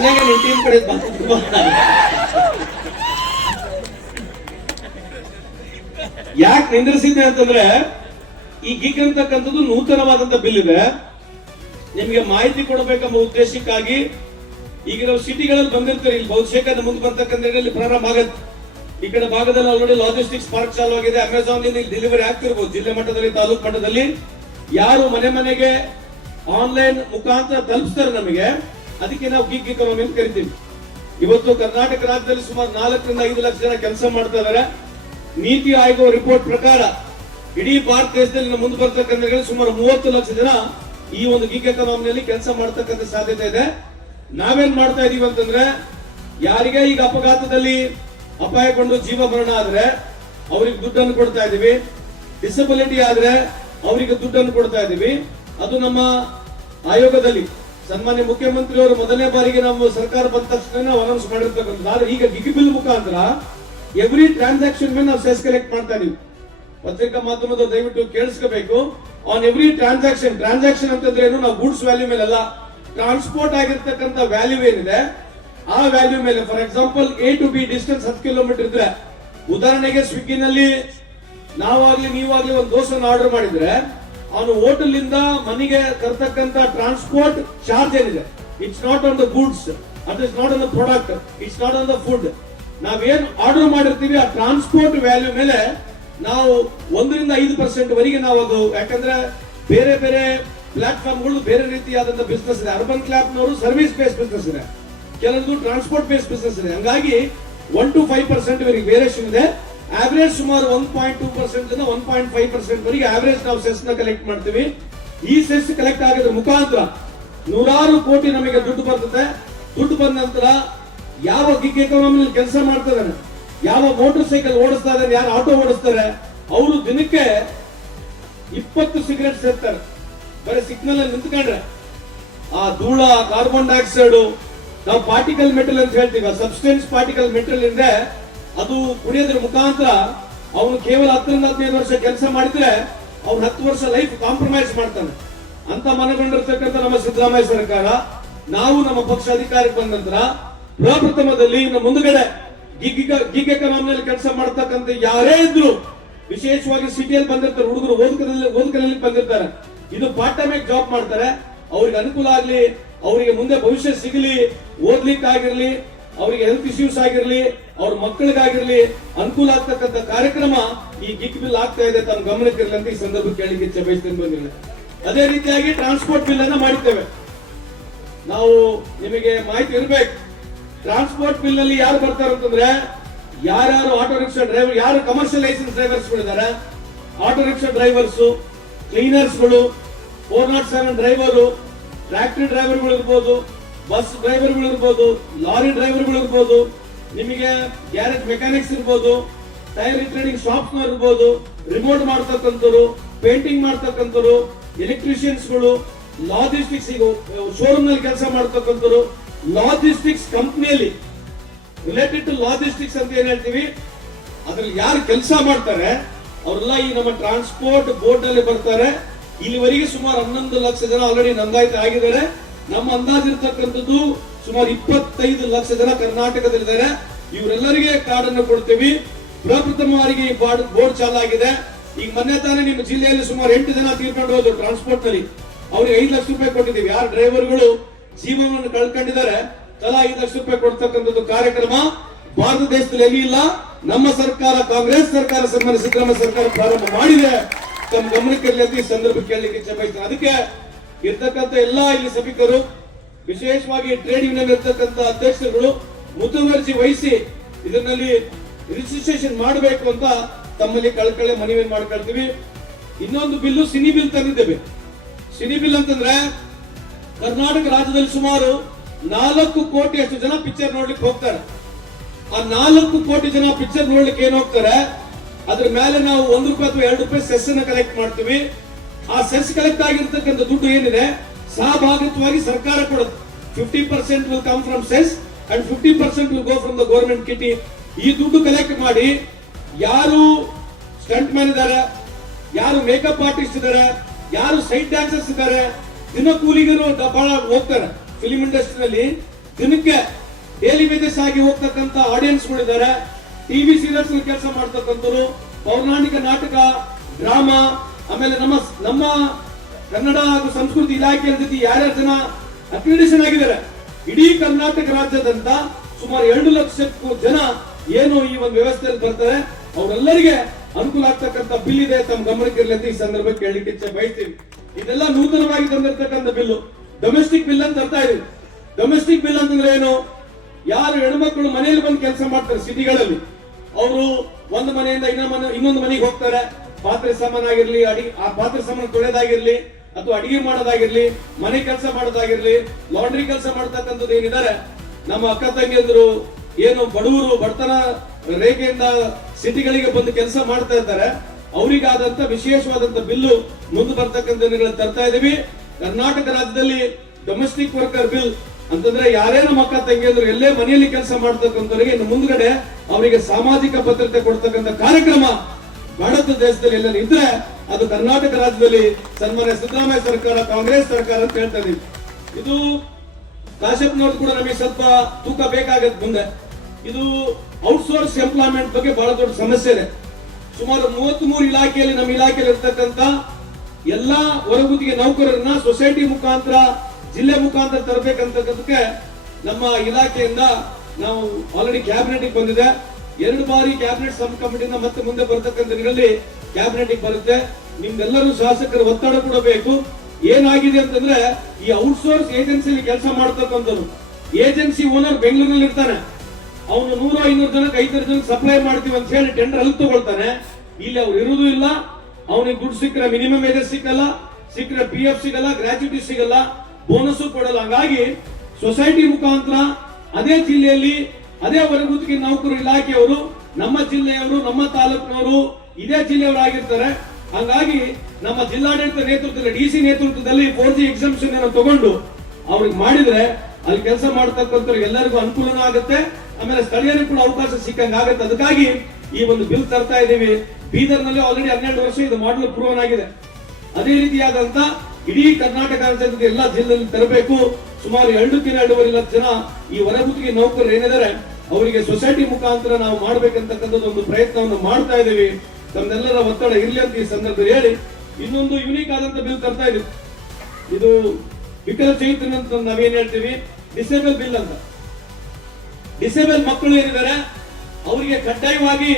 ಇನ್ನಾಗ ನಿನ್ ಟೀಮ್ ಕಡೆ ಬಂತು. ಯಾಕೆ ನಿಂದ್ರಿಸಿದೆ ಅಂತಂದ್ರೆ, ಈ ಗಿಗ್ ಅಂತಕ್ಕಂಥದ್ದು ನೂತನವಾದಂತ ಬಿಲ್ ಇದೆ. ನಿಮಗೆ ಮಾಹಿತಿ ಕೊಡಬೇಕೆಂಬ ಉದ್ದೇಶಕ್ಕಾಗಿ ಈಗ ನಾವು ಸಿಟಿಗಳಲ್ಲಿ ಬಂದಿರ್ತೀರಿ. ಇಲ್ಲಿ ನಮ್ಮ ಮುಂದೆ ಬರ್ತಕ್ಕಂಥ ಪ್ರಾರಂಭ ಆಗತ್ತೆ. ಈ ಕಡೆ ಭಾಗದಲ್ಲಿ ಆಲ್ರೆಡಿ ಲಾಜಿಸ್ಟಿಕ್ಸ್ ಪಾರ್ಕ್ ಚಾಲು ಆಗಿದೆ. ಅಮೆಝಾನ್ ಇಲ್ಲಿ ಡೆಲಿವರಿ ಆಗ್ತಿರ್ಬೋದು. ಜಿಲ್ಲೆ ಮಟ್ಟದಲ್ಲಿ, ತಾಲೂಕು ಮಟ್ಟದಲ್ಲಿ. ಯಾರು ಮನೆ ಮನೆಗೆ ಆನ್ಲೈನ್ ಮುಖಾಂತರ ತಲುಪಿಸ್ತಾರೆ ನಮಗೆ. ಅದಕ್ಕೆ ನಾವು ಗಿಗ್ ಎಕಾನಮಿ ಅಂತ ಕರಿತೀವಿ. ಇವತ್ತು ಕರ್ನಾಟಕ ರಾಜ್ಯದಲ್ಲಿ ಸುಮಾರು ನಾಲ್ಕರಿಂದ ಐದು ಲಕ್ಷ ಜನ ಕೆಲಸ ಮಾಡ್ತಾ ಇದಾರೆ ನೀತಿ ಆಯೋಗ ರಿಪೋರ್ಟ್ ಪ್ರಕಾರ ಇಡೀ ಭಾರತ ದೇಶದಲ್ಲಿ ಮುಂದೆ ಬರ್ತಕ್ಕಂಥ ಸುಮಾರು ಮೂವತ್ತು ಲಕ್ಷ ಜನ ಈ ಒಂದು ಗಿಗ್ ಎಕಾನಮಿನಲ್ಲಿ ಕೆಲಸ ಮಾಡ್ತಕ್ಕಂಥ ಸಾಧ್ಯತೆ ಇದೆ. ನಾವೇನ್ ಮಾಡ್ತಾ ಇದೀವಿ ಅಂತಂದ್ರೆ, ಯಾರಿಗೆ ಈಗ ಅಪಘಾತದಲ್ಲಿ ಅಪಾಯಗೊಂಡು ಜೀವ ಮರಣ ಆದ್ರೆ ಅವ್ರಿಗೆ ದುಡ್ಡನ್ನು ಕೊಡ್ತಾ ಇದೀವಿ. ಡಿಸಬಿಲಿಟಿ ಆದ್ರೆ ಅವರಿಗೆ ದುಡ್ಡನ್ನು ಕೊಡ್ತಾ ಇದೀವಿ. ಅದು ನಮ್ಮ ಆಯೋಗದಲ್ಲಿ ಸನ್ಮಾನ್ಯ ಮುಖ್ಯಮಂತ್ರಿಯವರು ಮೊದಲನೇ ಬಾರಿಗೆ ನಮ್ಮ ಸರ್ಕಾರ ಬಂದ ತಕ್ಷಣ ಅನೌನ್ಸ್ ಮಾಡಿರ್ತಕ್ಕಂಥದ್ದು. ಆದ್ರೆ ಈಗ ಗಿಗಿ ಬಿಲ್ ಮುಖಾಂತರ ಎವ್ರಿ ಟ್ರಾನ್ಸಾಕ್ಷನ್ ಮೇಲೆ ನಾವು ಸೆಸ್ ಕಲೆಕ್ಟ್ ಮಾಡ್ತಾ ಇದೀವಿ. ಪತ್ರಿಕಾ ಮಾಧ್ಯಮದ ದಯವಿಟ್ಟು ಕೇಳಿಸ್ಕೋಬೇಕು. ಆನ್ ಎವ್ರಿ ಟ್ರಾನ್ಸಾಕ್ಷನ್ ಟ್ರಾನ್ಸಾಕ್ಷನ್ ಅಂತಂದ್ರೆ ಏನು? ನಾವು ಗೂಡ್ಸ್ ವ್ಯಾಲ್ಯೂ ಮೇಲೆ ಅಲ್ಲ ಟ್ರಾನ್ಸ್ಪೋರ್ಟ್ ಆಗಿರ್ತಕ್ಕಂಥ ವ್ಯಾಲ್ಯೂ ಏನಿದೆ, ಆ ವ್ಯಾಲ್ಯೂ ಮೇಲೆ for example A to B distance ಹತ್ತು ಕಿಲೋಮೀಟರ್ ಇದ್ರೆ, ಉದಾಹರಣೆಗೆ ಸ್ವಿಗ್ಗಿನಲ್ಲಿ ನಾವಾಗ್ಲಿ, ನೀವಾಗ್ಲಿ ಒಂದು ದೋಸೆ ಆರ್ಡರ್ ಮಾಡಿದ್ರೆ ಅವನು ಹೋಟೆಲ್ ಇಂದ ಮನೆಗೆ ಕರ್ತಕ್ಕಂತ ಟ್ರಾನ್ಸ್ಪೋರ್ಟ್ ಚಾರ್ಜ್ ಏನಿದೆ? It's not on the goods at it's not on the product it's not on the food ನಾವೇನು ಆರ್ಡರ್ ಮಾಡಿರ್ತೀವಿ, ಆ ಟ್ರಾನ್ಸ್ಪೋರ್ಟ್ ವ್ಯಾಲ್ಯೂ ಮೇಲೆ ನಾವು ಒಂದರಿಂದ ಐದು ಪರ್ಸೆಂಟ್ ವರೆಗೆ ನಾವು ಅದು ಯಾಕಂದ್ರೆ ಬೇರೆ ಬೇರೆ ಪ್ಲಾಟ್ಫಾರ್ಮ್ಗಳು ಬೇರೆ ರೀತಿಯಾದಂತಹ ಬಿಸ್ನೆಸ್ ಇದೆ. ಅರ್ಬನ್ ಕ್ಲಾಬ್ನವರು ಸರ್ವಿಸ್ ಬೇಸ್ ಬಿಸ್ನೆಸ್ ಇದೆ. ಕೆಲವೊಂದು ಟ್ರಾನ್ಸ್ಪೋರ್ಟ್ ಬೇಸ್ ಬಿಸ್ನೆಸ್ ಇದೆ. ಹಂಗಾಗಿ ಒನ್ ಟು ಫೈವ್ ಪರ್ಸೆಂಟ್ ವರೆಗೆ ವೇರಿಯೇಷನ್ ಇದೆ. ಆವರೇಜ್ ಸುಮಾರು ಒನ್ ಪಾಯಿಂಟ್ ಟೂ ಪರ್ಸೆಂಟ್ ಇಂದ ಒನ್ ಪಾಯಿಂಟ್ ಫೈವ್ ಪರ್ಸೆಂಟ್ ವರೆಗೆ ಆವರೇಜ್ ನಾವು ಸೆಸ್ನ ಕಲೆಕ್ಟ್ ಮಾಡ್ತೀವಿ. ಈ ಸೆಸ್ ಕಲೆಕ್ಟ್ ಆಗಿದ ಮುಖಾಂತರ ನೂರಾರು ಕೋಟಿ ನಮಗೆ ದುಡ್ಡು ಬರ್ತದೆ. ದುಡ್ಡು ಬಂದ ನಂತರ ಯಾವ ಗಿಗ್ ಎಕಾನಮಿ ಕೆಲಸ ಮಾಡ್ತಾರೆ ಯಾವ ಮೋಟರ್ ಸೈಕಲ್ ಓಡಿಸ್ತಾ ಇದ್ದಾರೆ ಯಾರು ಆಟೋ ಓಡಿಸ್ತಾರೆ, ಅವರು ದಿನಕ್ಕೆ ಇಪ್ಪತ್ತು ಸಿಗರೆಟ್ ಸೇರ್ತಾರೆ. ಬರೀ ಸಿಗ್ನಲ್ ಅಲ್ಲಿ ನಿಂತ್ಕೊಂಡ್ರೆ. ಆ ಧೂಳ ಕಾರ್ಬನ್ ಡೈಆಕ್ಸೈಡ್ ನಾವು ಪಾರ್ಟಿಕಲ್ ಮೆಟಲ್ ಅಂತ ಹೇಳ್ತೀವಿ ಸಬ್ಸ್ಟೆನ್ಸ್ ಪಾರ್ಟಿಕಲ್ ಮೆಟಲ್ ಇಂದ್ರೆ ಅದು ಕುಡಿಯೋದ್ರ ಮುಖಾಂತರ ಅವನು ಕೇವಲ ಹತ್ತರಿಂದ ಹದಿನೈದು ವರ್ಷ ಕೆಲಸ ಮಾಡಿದ್ರೆ ಅವ್ನು ಹತ್ತು ವರ್ಷ ಲೈಫ್ ಕಾಂಪ್ರಮೈಸ್ ಮಾಡ್ತಾನೆ. ಅಂತ ಮನಗೊಂಡಿರ್ತಕ್ಕಂಥ ನಮ್ಮ ಸಿದ್ದರಾಮಯ್ಯ ಸರ್ಕಾರ, ನಾವು ನಮ್ಮ ಪಕ್ಷ ಅಧಿಕಾರಕ್ಕೆ ಬಂದ ನಂತರ ಪ್ರಪ್ರಥಮದಲ್ಲಿ ನಮ್ಮ ಮುಂದುಗಡೆ ಗಿಗ್ ಎಕಾನಮಿನಲ್ಲಿ ಕೆಲಸ ಮಾಡ್ತಕ್ಕಂಥ ಯಾರೇ ಇದ್ರು ವಿಶೇಷವಾಗಿ ಸಿಟಿಯಲ್ಲಿ ಬಂದಿರ್ತಾರೆ, ಹುಡುಗರು ಓದ್ಕದಲ್ಲಿ ಓದ್ಕಲಲ್ಲಿ ಬಂದಿರ್ತಾರೆ. ಇದು ಪಾರ್ಟ್ ಟೈಮ್ ಜಾಬ್ ಮಾಡ್ತಾರೆ. ಅವ್ರಿಗೆ ಅನುಕೂಲ ಆಗ್ಲಿ, ಅವರಿಗೆ ಮುಂದೆ ಭವಿಷ್ಯ ಸಿಗಲಿ ಓದ್ಲಿಕ್ಕೆ ಆಗಿರ್ಲಿ ಅವರಿಗೆ ಹೆಲ್ತ್ ಇಶ್ಯೂಸ್ ಆಗಿರಲಿ, ಅವ್ರ ಮಕ್ಕಳಿಗಾಗಿರ್ಲಿ ಅನುಕೂಲ ಆಗ್ತಕ್ಕಂಥ ಕಾರ್ಯಕ್ರಮ ಈ ಗಿಗ್ ಬಿಲ್ ಆಗ್ತಾ ಇದೆ ತಮ್ಮ ಗಮನಕ್ಕಿರಲಿ ಅಂತ ಈ ಸಂದರ್ಭ ಕೇಳಿಕೆ ಇಚ್ಛೆ ಬಯಸ್ತೇನೆ ಬಂದಿಲ್ಲ ಅದೇ ರೀತಿಯಾಗಿ ಟ್ರಾನ್ಸ್ಪೋರ್ಟ್ ಬಿಲ್ ಅನ್ನ ಮಾಡಿದ್ದೇವೆ ನಾವು ನಿಮಗೆ ಮಾಹಿತಿ ಇರಬೇಕು. ಟ್ರಾನ್ಸ್ಪೋರ್ಟ್ ಬಿಲ್ನಲ್ಲಿ ಯಾರು ಬರ್ತಾರೆ ಅಂತಂದ್ರೆ, ಯಾರ್ಯಾರು ಆಟೋ ರಿಕ್ಷಾ ಡ್ರೈವರ್ ಯಾರು ಕಮರ್ಷಿಯಲ್ ಲೈಸೆನ್ಸ್ ಡ್ರೈವರ್ಸ್ ಇದ್ದಾರೆ auto rickshaw drivers ಕ್ಲೀನರ್ಸ್ಗಳು four not seven driver tractor ಡ್ರೈವರ್ಗಳು ಇರ್ಬೋದು ಬಸ್ ಡ್ರೈವರ್ಗಳು ಇರ್ಬೋದು, ಲಾರಿ ಡ್ರೈವರ್ಗಳು ಇರ್ಬೋದು, ನಿಮಗೆ ಗ್ಯಾರೇಜ್ ಮೆಕ್ಯಾನಿಕ್ಸ್ ಇರ್ಬೋದು, ಟೈರ್ ರಿಪೇರಿಂಗ್ ಶಾಪ್ಸ್ ಇರ್ಬೋದು ರಿಮೋಟ್ ಮಾಡ್ತಕ್ಕಂಥವ್ರು ಪೇಂಟಿಂಗ್ ಮಾಡ್ತಕ್ಕಂಥವ್ರು ಎಲೆಕ್ಟ್ರಿಷಿಯನ್ಸ್ಗಳು ಲಾಜಿಸ್ಟಿಕ್ಸ್ ಈಗ ಶೋರೂಮ್ನಲ್ಲಿ ಕೆಲಸ ಮಾಡ್ತಕ್ಕಂಥವ್ರು ಲಾಜಿಸ್ಟಿಕ್ಸ್ ಕಂಪ್ನಿಯಲ್ಲಿ ರಿಲೇಟೆಡ್ ಟು ಲಾಜಿಸ್ಟಿಕ್ಸ್ ಅಂತ ಏನ್ ಹೇಳ್ತೀವಿ? ಅದ್ರಲ್ಲಿ ಯಾರು ಕೆಲಸ ಮಾಡ್ತಾರೆ, ಅವರೆಲ್ಲ ಈ ನಮ್ಮ ಟ್ರಾನ್ಸ್ಪೋರ್ಟ್ ಬೋರ್ಡ್ನಲ್ಲಿ ಬರ್ತಾರೆ. ಇಲ್ಲಿವರೆಗೆ ಸುಮಾರು ಹನ್ನೊಂದು ಲಕ್ಷ ಜನ ಆಲ್ರೆಡಿ ನೋಂದಾಯಿತ ಆಗಿದ್ದಾರೆ. ನಮ್ಮ ಅಂದಾಜಿರ್ತಕ್ಕಂಥದ್ದು ಸುಮಾರು ಇಪ್ಪತ್ತೈದು ಲಕ್ಷ ಜನ ಕರ್ನಾಟಕದಲ್ಲಿದ್ದಾರೆ. ಇವರೆಲ್ಲರಿಗೆ ಕಾರ್ಡನ್ನು ಕೊಡ್ತೀವಿ. ಬಾರಿಗೆ ಈ ಬೋರ್ಡ್ ಚಾಲ ಆಗಿದೆ. ಈಗ ಮೊನ್ನೆ ತಾನೇ ನಿಮ್ಮ ಜಿಲ್ಲೆಯಲ್ಲಿ ಸುಮಾರು ಎಂಟು ಜನ ತೀರ್ಕೊಂಡು ಹೋದ್ರು ಟ್ರಾನ್ಸ್ಪೋರ್ಟ್ನಲ್ಲಿ. ಅವ್ರಿಗೆ ಐದು ಲಕ್ಷ ರೂಪಾಯಿ ಕೊಟ್ಟಿದ್ದೀವಿ. ಯಾರು ಡ್ರೈವರ್ಗಳು ಜೀವನವನ್ನು ಕಳ್ಕೊಂಡಿದ್ದಾರೆ. ತಲಾ ಐದು ಲಕ್ಷ ರೂಪಾಯಿ ಕೊಡ್ತಕ್ಕಂಥದ್ದು ಕಾರ್ಯಕ್ರಮ. ಭಾರತ ದೇಶದಲ್ಲಿ ಎಲ್ಲಿ ಇಲ್ಲ. ನಮ್ಮ ಸರ್ಕಾರ, ಕಾಂಗ್ರೆಸ್ ಸರ್ಕಾರ ಸಿದ್ದರಾಮಯ್ಯ ಸರ್ಕಾರ ಪ್ರಾರಂಭ ಮಾಡಿದೆ. ತಮ್ಮ ಗಮನಕ್ಕೆ ಈ ಸಂದರ್ಭ ಕೇಳಲಿಕ್ಕೆ ಇಚ್ಛೆ ಅದಕ್ಕೆ ಇರ್ತಕ್ಕಂಥ ಎಲ್ಲಾ ಇಲ್ಲಿ ಸಭಿಕರು, ವಿಶೇಷವಾಗಿ ಟ್ರೇಡ್ ಯೂನಿಯನ್ ಇರ್ತಕ್ಕಂಥ ಅಧ್ಯಕ್ಷರುಗಳು, ಮುತುವರ್ಜಿ ವಹಿಸಿ ಇದರಲ್ಲಿ ರಿಜಿಸ್ಟ್ರೇಷನ್ ಮಾಡಬೇಕು ಅಂತ ತಮ್ಮಲ್ಲಿ ಕಳ್ಕಳೆ ಮನವಿ ಮಾಡ್ಕೊಳ್ತೀವಿ. ಇನ್ನೊಂದು ಬಿಲ್ಲು ಸಿನಿ ಬಿಲ್ ತಂದಿದ್ದೇವೆ. ಸಿನಿ ಬಿಲ್ ಅಂತಂದ್ರೆ ಕರ್ನಾಟಕ ರಾಜ್ಯದಲ್ಲಿ ಸುಮಾರು ನಾಲ್ಕು ಕೋಟಿ ಅಷ್ಟು ಜನ ಪಿಕ್ಚರ್ ನೋಡ್ಲಿಕ್ಕೆ ಹೋಗ್ತಾರೆ. ಆ ನಾಲ್ಕು ಕೋಟಿ ಜನ ಪಿಕ್ಚರ್ ನೋಡ್ಲಿಕ್ಕೆ ಏನ್ ಹೋಗ್ತಾರೆ? ಅದ್ರ ಮೇಲೆ ನಾವು ಒಂದು ರೂಪಾಯಿ ಅಥವಾ ಎರಡು ರೂಪಾಯಿ ಸೆಸ್ ಕಲೆಕ್ಟ್ ಮಾಡ್ತೀವಿ. ಆ ಸೆಸ್ ಕಲೆಕ್ಟ್ ಆಗಿರ್ತಕ್ಕಂಥ ದುಡ್ಡು ಏನಿದೆ, ಸಹಭಾಗಿತ್ವವಾಗಿ ಸರ್ಕಾರ ಕೊಡುತ್ತೆ fifty percent will come from cess and fifty percent will go from the government kitty ಈ ದುಡ್ಡು ಕಲೆಕ್ಟ್ ಮಾಡಿ ಯಾರು ಸ್ಟಂಟ್ ಮ್ಯಾನ್ ಇದ್ದಾರೆ ಯಾರು ಮೇಕಪ್ ಆರ್ಟಿಸ್ಟ್ ಇದ್ದಾರೆ ಯಾರು ಸೈಡ್ ಡ್ಯಾನ್ಸರ್ಸ್ ಇದ್ದಾರೆ ದಿನ ಕೂಲಿಗರು ದ- ಬಹಳ ಹೋಗ್ತಾರೆ ಫಿಲಿಂ ಇಂಡಸ್ಟ್ರಿನಲ್ಲಿ ದಿನಕ್ಕೆ ಡೇಲಿ ಬೇಸಿಸ್ ಆಗಿ ಹೋಗ್ತಕ್ಕಂಥ ಆಡಿಯನ್ಸ್ ಗಳಿದ್ದಾರೆ ಟಿವಿ ಸೀರಿಯಲ್ಸ್ ಕೆಲಸ ಮಾಡ್ತಕ್ಕಂಥವ್ರು, ಪೌರಾಣಿಕ ನಾಟಕ ಡ್ರಾಮಾ ಆಮೇಲೆ ನಮ್ಮ ನಮ್ಮ ಕನ್ನಡ ಹಾಗೂ ಸಂಸ್ಕೃತಿ ಇಲಾಖೆಯ ಜೊತೆ ಯಾರ್ಯಾರು ಜನ ಅಕ್ರಿಡೇಷನ್ ಆಗಿದ್ದಾರೆ? ಇಡೀ ಕರ್ನಾಟಕ ರಾಜ್ಯದಂತ ಸುಮಾರು ಎರಡು ಲಕ್ಷಕ್ಕೂ ಜನ ಏನು ಈ ಒಂದು ವ್ಯವಸ್ಥೆಯಲ್ಲಿ ಬರ್ತಾರೆ. ಅವರೆಲ್ಲರಿಗೆ ಅನುಕೂಲ ಆಗ್ತಕ್ಕಂಥ ಬಿಲ್ ಇದೆ. ತಮ್ಮ ಗಮನಕ್ಕೆ ಇರಲಿ ಅಂತ ಈ ಸಂದರ್ಭಕ್ಕೆ ಹೇಳಲಿಕ್ಕೆ ಇಚ್ಛೆ ಬಯಸ್ತೀವಿ ಇದೆಲ್ಲ ನೂತನವಾಗಿ ತಂದಿರ್ತಕ್ಕಂಥ ಬಿಲ್ಲು. ಡೊಮೆಸ್ಟಿಕ್ ಬಿಲ್ ಅಂತ ತರ್ತಾ ಇದೀವಿ ಡೊಮೆಸ್ಟಿಕ್ ಬಿಲ್ ಅಂತಂದ್ರೆ ಏನು? ಯಾರು ಹೆಣ್ಮಕ್ಳು ಮನೆಯಲ್ಲಿ ಬಂದು ಕೆಲಸ ಮಾಡ್ತಾರೆ ಸಿಟಿಗಳಲ್ಲಿ. ಅವರು ಒಂದು ಮನೆಯಿಂದ ಇನ್ನೊಂದು ಮನೆ ಇನ್ನೊಂದು ಮನೆಗೆ ಹೋಗ್ತಾರೆ. ಪಾತ್ರೆ ಸಾಮಾನ್ ಅಡಿ, ಆ ಪಾತ್ರೆ ಸಾಮಾನು ತೊಳೆದಾಗಿರ್ಲಿ ಅಥವಾ ಅಡಿಗೆ ಮಾಡೋದಾಗಿರ್ಲಿ, ಮನೆ ಕೆಲಸ ಮಾಡೋದಾಗಿರ್ಲಿ ಲಾಂಡ್ರಿ ಕೆಲಸ ಮಾಡ್ತಕ್ಕಂಥದ್ದು ಏನಿದ್ದಾರೆ, ನಮ್ಮ ಅಕ್ಕ ತಂಗಿಯಂದ್ರು ಏನು ಬಡವರು ಬಡತನ ರೇಖೆಯಿಂದ ಸಿಟಿಗಳಿಗೆ ಬಂದು ಕೆಲಸ ಮಾಡ್ತಾ ಇದ್ದಾರೆ ಅವರಿಗಾದಂತ ವಿಶೇಷವಾದಂತ ಬಿಲ್ಲು ಮುಂದೆ ಬರ್ತಕ್ಕಂಥ ತರ್ತಾ ಇದೀವಿ ಕರ್ನಾಟಕ ರಾಜ್ಯದಲ್ಲಿ ಡೊಮೆಸ್ಟಿಕ್ ವರ್ಕರ್ ಬಿಲ್ ಅಂತಂದ್ರೆ ಯಾರೇ ನಮ್ಮ ಅಕ್ಕ ತಂಗಿಯಂದ್ರು ಎಲ್ಲೇ ಮನೆಯಲ್ಲಿ ಕೆಲಸ ಮಾಡ್ತಕ್ಕಂಥವ್ರಿಗೆ ಇನ್ನು ಮುಂದ್ಗಡೆ ಅವರಿಗೆ ಸಾಮಾಜಿಕ ಭದ್ರತೆ ಕೊಡ್ತಕ್ಕಂಥ ಕಾರ್ಯಕ್ರಮ ಭಾರತ ದೇಶದಲ್ಲಿ ಎಲ್ಲ ಇದ್ರೆ ಅದು ಕರ್ನಾಟಕ ರಾಜ್ಯದಲ್ಲಿ ಸನ್ಮಾನ್ಯ ಸಿದ್ದರಾಮಯ್ಯ ಸರ್ಕಾರ, ಕಾಂಗ್ರೆಸ್ ಸರ್ಕಾರ ಅಂತ ಹೇಳ್ತಾ ಇದೀವಿ. ಇದು ನೋಡ್ ಕೂಡ ನಮಗೆ ಸ್ವಲ್ಪ ತೂಕ ಬೇಕಾಗತ್ತೆ ಮುಂದೆ. ಇದು ಔಟ್ಸೋರ್ಸ್ ಎಂಪ್ಲಾಯ್ಮೆಂಟ್ ಬಗ್ಗೆ ಬಹಳ ದೊಡ್ಡ ಸಮಸ್ಯೆ ಇದೆ. ಸುಮಾರು ಮೂವತ್ತ್ ಮೂರು ಇಲಾಖೆಯಲ್ಲಿ ನಮ್ಮ ಇಲಾಖೆಯಲ್ಲಿ ಇರ್ತಕ್ಕಂತ ಎಲ್ಲಾ ಹೊರಗುತ್ತಿಗೆ ನೌಕರರನ್ನ ಸೊಸೈಟಿ ಮುಖಾಂತರ, ಜಿಲ್ಲೆ ಮುಖಾಂತರ ತರಬೇಕಂತಕ್ಕಂಥಕ್ಕೆ ನಮ್ಮ ಇಲಾಖೆಯಿಂದ ನಾವು ಆಲ್ರೆಡಿ ಕ್ಯಾಬಿನೆಟ್ ಬಂದಿದೆ. ಎರಡು ಬಾರಿ ಕ್ಯಾಬಿನೆಟ್ ಸಬ್ ಕಮಿಟಿಯಿಂದ ಮತ್ತೆ ಮುಂದೆ ಬರ್ತಕ್ಕಂಥ ದಿನದಲ್ಲಿ ಕ್ಯಾಬಿನೆಟ್ ಬರುತ್ತೆ. ನಿಮ್ಗೆಲ್ಲರೂ ಶಾಸಕರ ಒತ್ತಡ ಕೂಡ ಬೇಕು ಏನಾಗಿದೆ ಅಂತಂದ್ರೆ ಈ ಔಟ್ಸೋರ್ಸ್ ಏಜೆನ್ಸಿಯಲ್ಲಿ ಕೆಲಸ ಮಾಡ್ತಕ್ಕಂಥವ್ರು. ಏಜೆನ್ಸಿ ಓನರ್ ಬೆಂಗಳೂರಿನಲ್ಲಿ ಇರ್ತಾನೆ. ಅವನು ನೂರ ಐನೂರು ಜನಕ್ಕೆ ಐನೂರು ಜನಕ್ಕೆ ಸಪ್ಲೈ ಮಾಡ್ತೀವಿ ಅಂತ ಹೇಳಿ ಟೆಂಡರ್ ಅಲ್ಲಿ ತಗೊಳ್ತಾನೆ. ಇಲ್ಲಿ ಅವ್ರು ಇರುವುದು ಇಲ್ಲ. ಅವನಿಗೆ ದುಡ್ಡು ಸಿಕ್ಕರೆ ಮಿನಿಮಮ್ ವೇಜಸ್ ಸಿಕ್ಕಲ್ಲ, ಸಿಕ್ಕರೆ ಪಿ ಎಫ್ ಸಿಗಲ್ಲ ಗ್ರಾಚ್ಯುಟಿ ಸಿಗಲ್ಲ ಬೋನಸ್ ಕೊಡಲ್ಲ. ಹಂಗಾಗಿ ಸೊಸೈಟಿ ಮುಖಾಂತರ ಅದೇ ಜಿಲ್ಲೆಯಲ್ಲಿ ಅದೇ ಹೊರಗುತ್ತಿಗೆ ನೌಕರು ಇಲಾಖೆಯವರು, ನಮ್ಮ ಜಿಲ್ಲೆಯವರು, ನಮ್ಮ ತಾಲೂಕಿನವರು ಇದೇ ಜಿಲ್ಲೆಯವರಾಗಿರ್ತಾರೆ. ಹಂಗಾಗಿ ನಮ್ಮ ಜಿಲ್ಲಾಡಳಿತ ನೇತೃತ್ವದಲ್ಲಿ, ಡಿ ಸಿ ನೇತೃತ್ವದಲ್ಲಿ ಫೋರ್ ಜಿ ಎಕ್ಸಾಮ್ಷನ್ ಅನ್ನು ತಗೊಂಡು ಅವ್ರಿಗೆ ಮಾಡಿದ್ರೆ ಅಲ್ಲಿ ಕೆಲಸ ಮಾಡ್ತಕ್ಕಂಥ ಎಲ್ಲರಿಗೂ ಅನುಕೂಲನೂ ಆಗುತ್ತೆ. ಆಮೇಲೆ ಸ್ಥಳೀಯರು ಕೂಡ ಅವಕಾಶ ಸಿಕ್ಕಂಗೆ ಆಗುತ್ತೆ. ಅದಕ್ಕಾಗಿ ಈ ಒಂದು ಬಿಲ್ ತರ್ತಾ ಇದ್ದೀವಿ. ಬೀದರ್ನಲ್ಲಿ ಆಲ್ರೆಡಿ ಹನ್ನೆರಡು ವರ್ಷ ಇದು ಮಾಡಲು ಆಗಿದೆ. ಅದೇ ರೀತಿಯಾದಂತ ಇಡೀ ಕರ್ನಾಟಕ ಎಲ್ಲಾ ಜಿಲ್ಲೆಯಲ್ಲಿ ತರಬೇಕು. ಸುಮಾರು ಎರಡು ದಿನ ಎರಡೂವರೆ ಲಕ್ಷ ಜನ ಈ ಹೊರಗುತ್ತಿಗೆ ನೌಕರರು ಏನಿದ್ದಾರೆ ಅವರಿಗೆ ಸೊಸೈಟಿ ಮುಖಾಂತರ ನಾವು ಮಾಡಬೇಕಂತಕ್ಕಂಥದ್ದು ಒಂದು ಪ್ರಯತ್ನವನ್ನು ಮಾಡ್ತಾ ಇದ್ದೀವಿ. ತಮ್ಮೆಲ್ಲರ ಒತ್ತಡ ಇರಲಿ ಅಂತ ಈ ಸಂದರ್ಭದಲ್ಲಿ ಹೇಳಿ, ಇನ್ನೊಂದು ಯುನೀಕ್ ಆದಂತ ಬಿಲ್ ತರ್ತಾ ಇದೀವಿ ಇದು ವಿಕಲ ಚೈತನ್ಯ ಅಂತ ನಾವೇನ್ ಹೇಳ್ತೀವಿ? ಡಿಸೇಬಲ್ ಬಿಲ್ ಅಂತ. ಡಿಸೇಬಲ್ ಮಕ್ಕಳು ಏನಿದ್ದಾರೆ? ಅವರಿಗೆ ಕಡ್ಡಾಯವಾಗಿ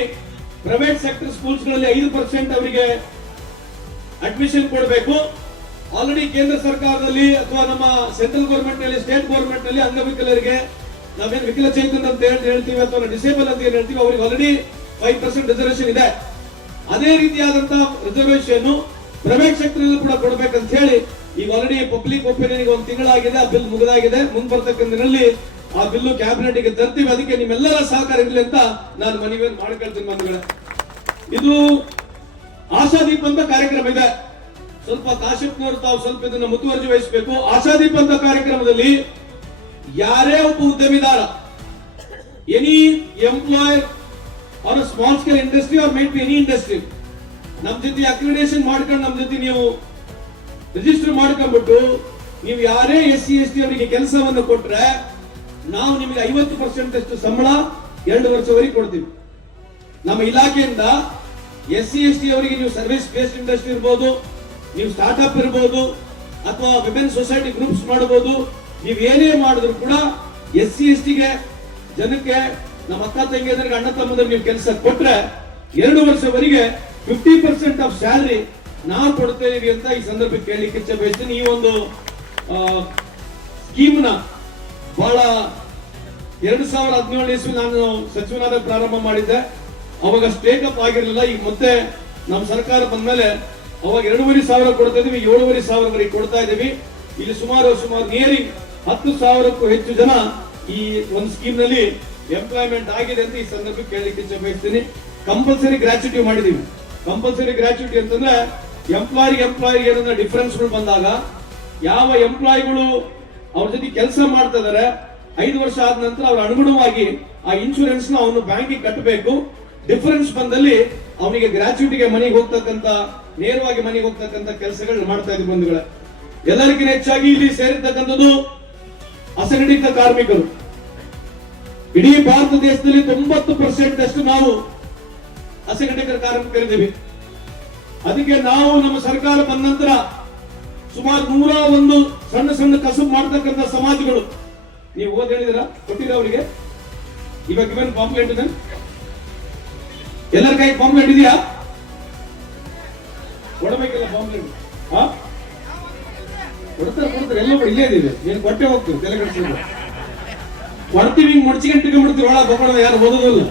ಪ್ರೈವೇಟ್ ಸೆಕ್ಟರ್ ಸ್ಕೂಲ್ಸ್ಗಳಲ್ಲಿ ಐದು ಪರ್ಸೆಂಟ್ ಅವರಿಗೆ ಅಡ್ಮಿಷನ್ ಕೊಡಬೇಕು. ಆಲ್ರೆಡಿ ಕೇಂದ್ರ ಸರ್ಕಾರದಲ್ಲಿ ಅಥವಾ ನಮ್ಮ ಸೆಂಟ್ರಲ್ ಗೌರ್ಮೆಂಟ್ನಲ್ಲಿ ಸ್ಟೇಟ್ ಗೌರ್ಮೆಂಟ್ನಲ್ಲಿ ಅಂಗವಿಕಲರಿಗೆ ನಾವೇನು ವಿಕಲ ಚೇತನ ಅಂತ ಹೇಳಿ ಹೇಳ್ತೀವಿ ಅಥವಾ ಡಿಸೇಬಲ್ ಅಂತ ಏನು ಹೇಳ್ತೀವಿ, ಅವ್ರಿಗೆ ಆಲ್ರೆಡಿ ಫೈವ್ ಪರ್ಸೆಂಟ್ ರಿಸರ್ವೇಶನ್ ಇದೆ. ಅದೇ ರೀತಿಯಾದಂತಹ ರಿಸರ್ವೇಶನ್ ಪ್ರೈವೇಟ್ ಸೆಕ್ಟರ್ ಕೂಡ ಕೊಡಬೇಕಂತ ಹೇಳಿ ಈಗ ಆಲ್ರೆಡಿ ಪಬ್ಲಿಕ್ ಒಪಿನಿಯನ್ ಒಂದು ತಿಂಗಳಾಗಿದೆ, ಆ ಬಿಲ್ ಮುಗಿದಾಗಿದೆ. ಮುಂದ್ ಬರ್ತಕ್ಕಂಥ ದಿನದಲ್ಲಿ ಆ ಬಿಲ್ಲು ಕ್ಯಾಬಿನೆಟ್ಗೆ ತರ್ತೀವಿ. ಅದಕ್ಕೆ ನಿಮ್ಮೆಲ್ಲರ ಸಹಕಾರ ಇರಲಿ ಅಂತ ನಾನು ಮನವಿಯನ್ನು ಮಾಡ್ಕೊಳ್ತೀನಿ ಬಂಧುಗಳೇ. ಇದು ಆಶಾದೀಪ್ ಅಂತ ಕಾರ್ಯಕ್ರಮ ಇದೆ. ಸ್ವಲ್ಪ ಕಾಶಿಪ್ನವರು ತಾವು ಸ್ವಲ್ಪ ಇದನ್ನ ಮುತುವರ್ಜಿ ವಹಿಸಬೇಕು. ಆಶಾದೀಪ್ ಅಂತ ಕಾರ್ಯಕ್ರಮದಲ್ಲಿ ಯಾರೇ ಒಬ್ಬ ಉದ್ಯಮಿದಾರ any employer or small scale industry or mate any industry ನಮ್ ಜೊತೆ ಅಕ್ರಿಡೇಷನ್ ಮಾಡ್ಕೊಂಡು ನಮ್ ಜೊತೆ ನೀವು ರಿಜಿಸ್ಟರ್ ಮಾಡ್ಕೊಂಡ್ಬಿಟ್ಟು ನೀವು ಯಾರೇ ಎಸ್ ಸಿ ಎಸ್ ಟಿ ಅವರಿಗೆ ಕೆಲಸವನ್ನು ಕೊಟ್ರೆ ನಾವು ನಿಮಗೆ ಐವತ್ತು ಪರ್ಸೆಂಟ್ ಅಷ್ಟು ಸಂಬಳ ಎರಡು ವರ್ಷವರೆಗೆ ಕೊಡ್ತೀವಿ. ನಮ್ಮ ಇಲಾಖೆಯಿಂದ ಎಸ್ ಸಿ ಎಸ್ ಟಿ ಅವರಿಗೆ ನೀವು ಸರ್ವಿಸ್ ಬೇಸ್ಡ್ ಇಂಡಸ್ಟ್ರಿ ಇರ್ಬೋದು, ನೀವು ಸ್ಟಾರ್ಟ್ಅಪ್ ಇರ್ಬೋದು, ಅಥವಾ ವಿಮೆನ್ ಸೊಸೈಟಿ ಗ್ರೂಪ್ಸ್ ಮಾಡಬಹುದು ನೀವು ಏನೇ ಮಾಡಿದ್ರು ಕೂಡ ಎಸ್ ಸಿ ಎಸ್ ಟಿಗೆ ಜನಕ್ಕೆ ನಮ್ಮ ಅಕ್ಕ ತಂಗಿಯರಿಗೆ ಅಣ್ಣ ತಮ್ಮದ್ರಿಗೆ ನೀವು ಕೆಲಸ ಕೊಟ್ರೆ ಎರಡು ವರ್ಷವರೆಗೆ ಫಿಫ್ಟಿ ಪರ್ಸೆಂಟ್ ಆಫ್ ಸ್ಯಾಲರಿ ನಾವು ಕೊಡ್ತೇವೆ ಅಂತ ಈ ಸಂದರ್ಭಕ್ಕೆ ಕೇಳಲಿಕ್ಕೆ ಇಚ್ಛೆ ಬಯಸ್ತೀನಿ ಈ ಒಂದು ಸ್ಕೀಮ್ನ ಬಹಳ ಎರಡು ಸಾವಿರದ ಹದಿನೇಳು ಇಸ್ವಿ ನಾನು ಸಚಿವನಾದ ಪ್ರಾರಂಭ ಮಾಡಿದ್ದೆ. ಅವಾಗ ಸ್ಟೇಕ್ ಅಪ್ ಆಗಿರಲಿಲ್ಲ. ಈಗ ಮತ್ತೆ ನಮ್ಮ ಸರ್ಕಾರ ಬಂದ್ಮೇಲೆ ಅವಾಗ ಎರಡೂವರೆ ಸಾವಿರ ಕೊಡ್ತಾ ಇದೀವಿ, ಏಳುವರೆ ಸಾವಿರವರೆಗೆ ಕೊಡ್ತಾ ಇದೀವಿ. ಇಲ್ಲಿ ಸುಮಾರು ಸುಮಾರು ನಿಯರಿಂಗ್ ಹತ್ತು ಸಾವಿರಕ್ಕೂ ಹೆಚ್ಚು ಜನ ಈ ಒಂದು ಸ್ಕೀಮ್ನಲ್ಲಿ ಎಂಪ್ಲಾಯ್ಮೆಂಟ್ ಆಗಿದೆ ಅಂತ ಈ ಸಂದರ್ಭಕ್ಕೆ ಕೇಳಲಿಕ್ಕೆ ಇಚ್ಛೆ ಬಯಸ್ತೀನಿ. ಕಂಪಲ್ಸರಿ ಗ್ರಾಚ್ಯುಟಿ ಮಾಡಿದೀವಿ. ಕಂಪಲ್ಸರಿ ಗ್ರಾಚ್ಯುಟಿ ಅಂತಂದ್ರೆ ಎಂಪ್ಲಾಯಿ ಎಂಪ್ಲಾಯಿ ಏನಂದ್ರೆ ಡಿಫರೆನ್ಸ್ಗಳು ಬಂದಾಗ ಯಾವ ಎಂಪ್ಲಾಯಿಗಳು ಅವ್ರ ಜೊತೆ ಕೆಲಸ ಮಾಡ್ತಾ ಇದಾರೆ, ಐದು ವರ್ಷ ಆದ ನಂತರ ಅವ್ರ ಅನುಗುಣವಾಗಿ ಆ ಇನ್ಶೂರೆನ್ಸ್ನ ಅವನು ಬ್ಯಾಂಕಿಗೆ ಕಟ್ಟಬೇಕು. ಡಿಫರೆನ್ಸ್ ಬಂದಲ್ಲಿ ಅವನಿಗೆ ಗ್ರಾಚ್ಯುಟಿಗೆ ಮನೆಗೆ ಹೋಗ್ತಕ್ಕಂತ ನೇರವಾಗಿ ಮನೆಗೆ ಹೋಗ್ತಕ್ಕಂತ ಕೆಲಸಗಳನ್ನ ಮಾಡ್ತಾ ಇದ್ದೀವಿ ಬಂಧುಗಳ. ಎಲ್ಲರಿಗಿಂತ ಹೆಚ್ಚಾಗಿ ಇಲ್ಲಿ ಸೇರಿರ್ತಕ್ಕಂಥದ್ದು ಅಸಂಘಟಿತ ಕಾರ್ಮಿಕರು. ಇಡೀ ಭಾರತ ದೇಶದಲ್ಲಿ ತೊಂಬತ್ತು ಪರ್ಸೆಂಟ್ ಅಷ್ಟು ನಾವು ಅಸಂಘಟಿತ ಕಾರ್ಮಿಕರಿದ್ದೀವಿ. ಅದಕ್ಕೆ ನಾವು ನಮ್ಮ ಸರ್ಕಾರ ಬಂದ ನಂತರ ಸುಮಾರು ನೂರ ಒಂದು ಸಣ್ಣ ಸಣ್ಣ ಕಸುಬು ಮಾಡ್ತಕ್ಕಂಥ ಸಮಾಜಗಳು. ನೀವು ಓದ್ ಹೇಳಿದಿರ ಕೊಟ್ಟಿರ ಅವರಿಗೆ? ಇವಾಗ ಇವನ್ ಪಾಂಪ್ಲೆಟ್ ಇದೆ. ಎಲ್ಲರ ಕೈ ಪಾಂಪ್ಲೆಟ್ ಇದೆಯಾ? ಕೊಡಬೇಕಿಲ್ಲ ಪಾಂಪ್ಲೆಟ್. ಹಾ ಕೊಡ್ತಾರೆ ಕೊಡ್ತಾರೆ ಎಲ್ಲ ಇಲ್ಲೇ ಇದೀವಿ ನೀನು ಕೊಟ್ಟೆ ಹೋಗ್ತೀವಿ ತಲೆ ಕೆಡಿಸ್ಕೊಂಡು ಕೊಡ್ತೀವಿ ಹಿಂಗ್ ಮುಡ್ಚಿಕೊಂಡು ಬಿಡ್ತೀವಿ ಒಳಗೆ ಹೋಗೋಣ ಯಾರು ಓದೋದಿಲ್ಲ.